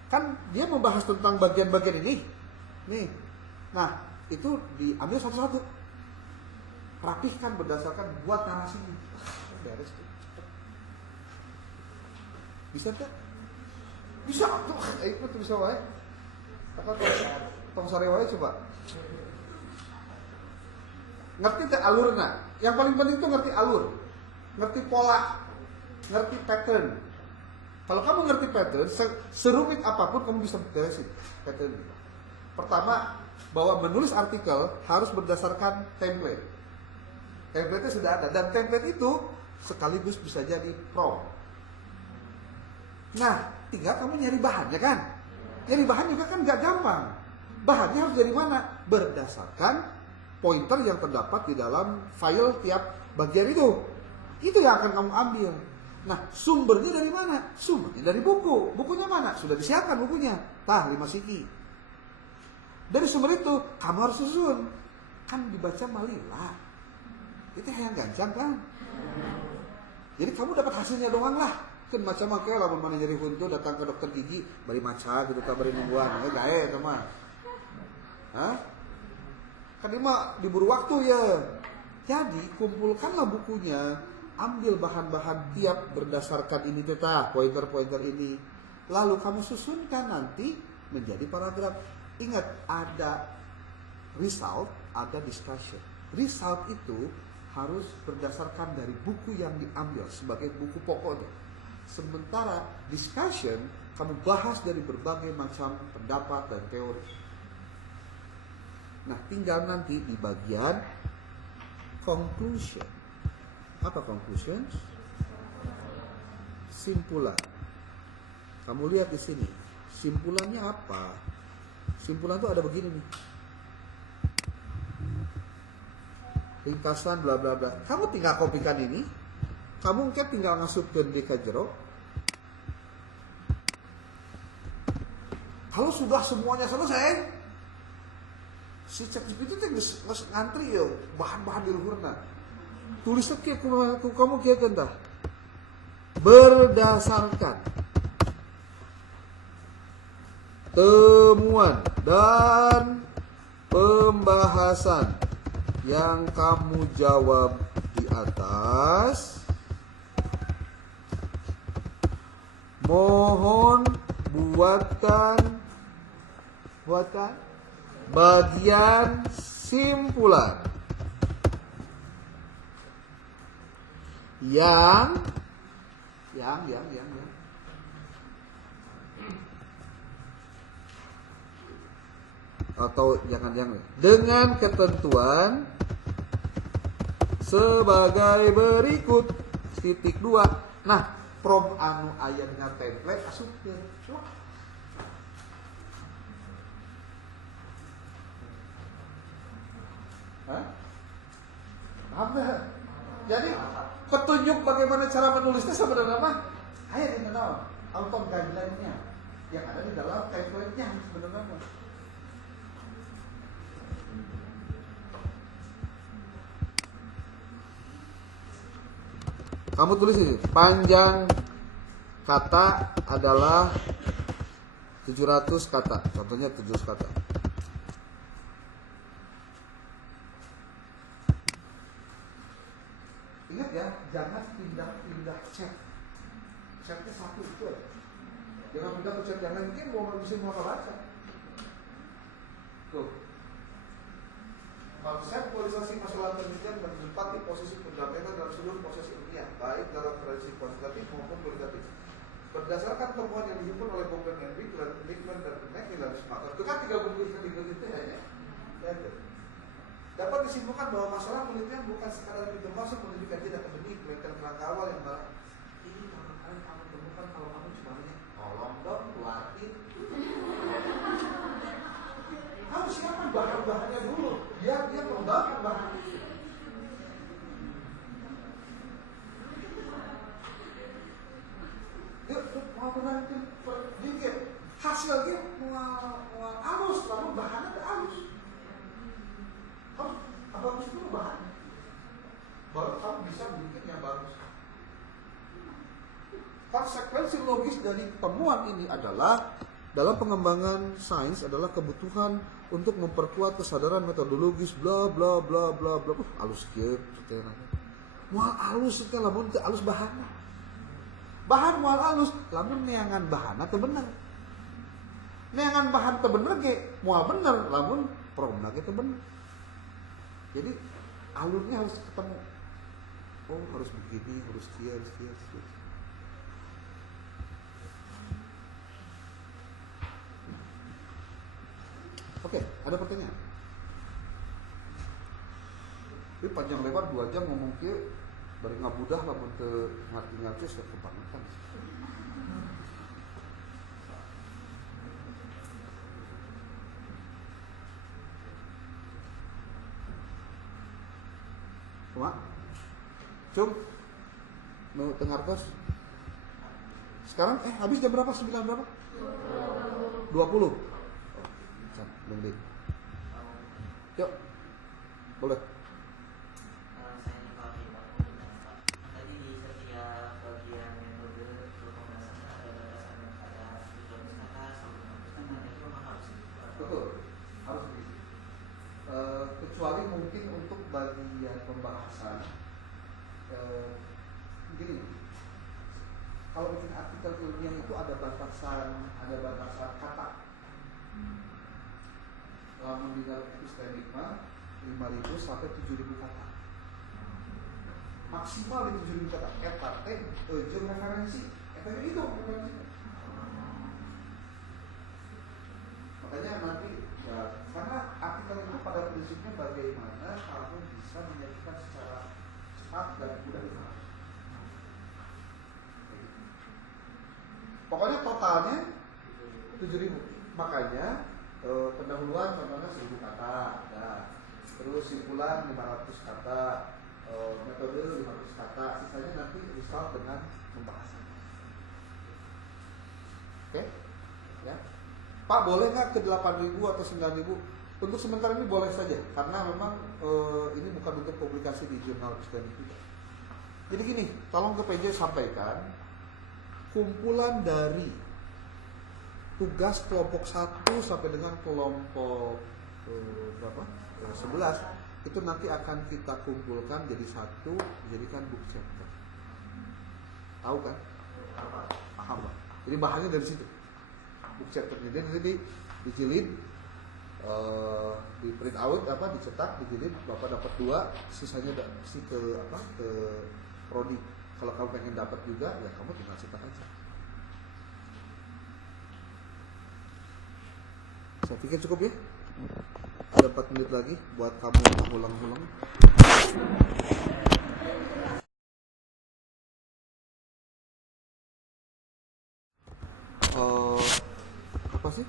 Kan dia membahas tentang bagian-bagian ini. Nih. Nah, itu diambil satu-satu. Rapihkan berdasarkan buat narasinya. Beres tuh. Bisa tak? Bisa tuh. Itu bisa wae. Apa tong sare wae coba. Ngerti teh alurna. Yang paling penting itu ngerti alur. Ngerti pola. Ngerti pattern. Kalau kamu ngerti pattern, serumit apapun kamu bisa beresin pattern. Pertama, bahwa menulis artikel harus berdasarkan template. Template-nya sudah ada dan template itu sekaligus bisa jadi prompt. Nah, tinggal kamu nyari bahannya kan? Nyari bahan juga kan nggak gampang. Bahannya harus dari mana? Berdasarkan pointer yang terdapat di dalam file tiap bagian itu. Itu yang akan kamu ambil. Nah, sumbernya dari mana? Sumbernya dari buku. Bukunya mana? Sudah disiapkan bukunya. Tah, 5 siki. Dari sumber itu kamu harus susun. Kan dibaca malila. Itu yang gancang kan? Jadi kamu dapat hasilnya doang lah. Kan macam apa lamun mana nyeri huntu datang ke dokter gigi bari maca gitu ka bari nungguan. Gae eta mah. Hah? Kan ini mah diburu waktu ya. Jadi kumpulkanlah bukunya, ambil bahan-bahan tiap berdasarkan ini tetah, pointer-pointer ini. Lalu kamu susunkan nanti menjadi paragraf. Ingat, ada result, ada discussion. Result itu harus berdasarkan dari buku yang diambil sebagai buku pokoknya. Sementara discussion, kamu bahas dari berbagai macam pendapat dan teori. Nah, tinggal nanti di bagian conclusion. Apa conclusion? Simpulan. Kamu lihat di sini. Simpulannya apa? Simpulan itu ada begini nih. Ringkasan bla bla bla. Kamu tinggal kopikan ini. Kamu mungkin tinggal ngasupkeun di ka jero. Kalau sudah semuanya selesai, si ChatGPT teh geus ngantri ya bahan-bahan di luhurna. Tulis teh kamu kieu tah. Berdasarkan temuan dan pembahasan yang kamu jawab di atas, mohon buatkan bagian simpulan yang atau jangan dengan ketentuan sebagai berikut. Titik 2. Nah, prompt anu aya dina template asupkeun. Paham nggak? Jadi petunjuk bagaimana cara menulisnya sebenarnya mah aya di mana? Auto guideline-nya yang ada di dalam template-nya sebenarnya. Kamu tulis ini, panjang kata adalah 700 kata. Contohnya 700 kata. Ingat ya, jangan pindah-pindah chat. Chatnya satu itu aja. Jangan pindah ke chat yang lain, mungkin mau baca. Tuh. Konsep polarisasi masalah penelitian menempati posisi fundamental dalam seluruh proses ilmiah, baik dalam tradisi kuantitatif maupun kualitatif. Berdasarkan temuan yang dihimpun oleh Bogdan dan Lickman dan Macmillan Schumacher, itu kan 3 buku itu hanya. Dapat disimpulkan bahwa masalah penelitian bukan sekadar termasuk menuju kajian akademik, melainkan kerangka awal yang malah ini kalian kamu temukan kalau kamu cuma tolong dong buatin. Kamu siapkan bahan-bahannya dulu, biar dia mengembangkan bahan itu. Yuk, mau nanti dikit hasilnya mual halus, lalu bahannya ada halus. Kamu bagus dulu bahan, baru kamu bisa bikin yang bagus. Konsekuensi logis dari temuan ini adalah dalam pengembangan sains adalah kebutuhan untuk memperkuat kesadaran metodologis bla bla bla bla bla. Alus kieu teh. Moal alus teh lamun teu alus bahanna. Bahan moal alus lamun neangan bahanna teu bener. Neangan bahan teu bener ge moal bener lamun promna ge teu bener. Jadi alurnya harus ketemu. Oh, harus begini, harus kieu. Oke, ada pertanyaan? Ini panjang lebar 2 jam ngomong kieu, bari ngabudah lamun teu ngerti-ngerti sok kebangetan. Kumaha? Cung. Nu teu ngartos. Sekarang habis jam berapa? 9 berapa? 20. Mending. Yuk, boleh. Tadi di setiap pembahasan gini, kalau bikin artikel ilmiah itu ada batasan kata. Lamun di dalam epistemik mah 5.000 sampai 7.000 kata. Maksimal di 7.000 kata. Eta teh jeung referensi. Eta itu referensi. Makanya nanti ya, karena artikel itu pada prinsipnya bagaimana kamu bisa menyajikan secara cepat dan mudah dipahami. Pokoknya totalnya 7.000. Makanya pendahuluan contohnya 1.000 kata, ya. Terus simpulan 500 kata, metode 500 kata, sisanya nanti result dengan pembahasan. Oke? Ya. Pak, boleh nggak ke 8.000 atau 9.000? Untuk sementara ini boleh saja, karena memang ini bukan untuk publikasi di jurnal epistemik juga. Jadi gini, tolong ke PJ sampaikan kumpulan dari tugas kelompok 1 sampai dengan kelompok 11 itu nanti akan kita kumpulkan jadi satu, dijadikan book chapter. Tahu kan? Paham lah. Jadi bahannya dari situ. Book chapternya dia nanti dijilid, di print out dicetak, dijilid, Bapak dapat 2, sisanya ke prodi. Kalau kamu pengen dapat juga, ya kamu tinggal cetak aja. Saya pikir cukup ya. Ada 4 menit lagi buat kamu ulang-ulang. Apa sih?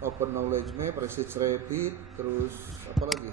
Open knowledge map, research rapid, terus apa lagi?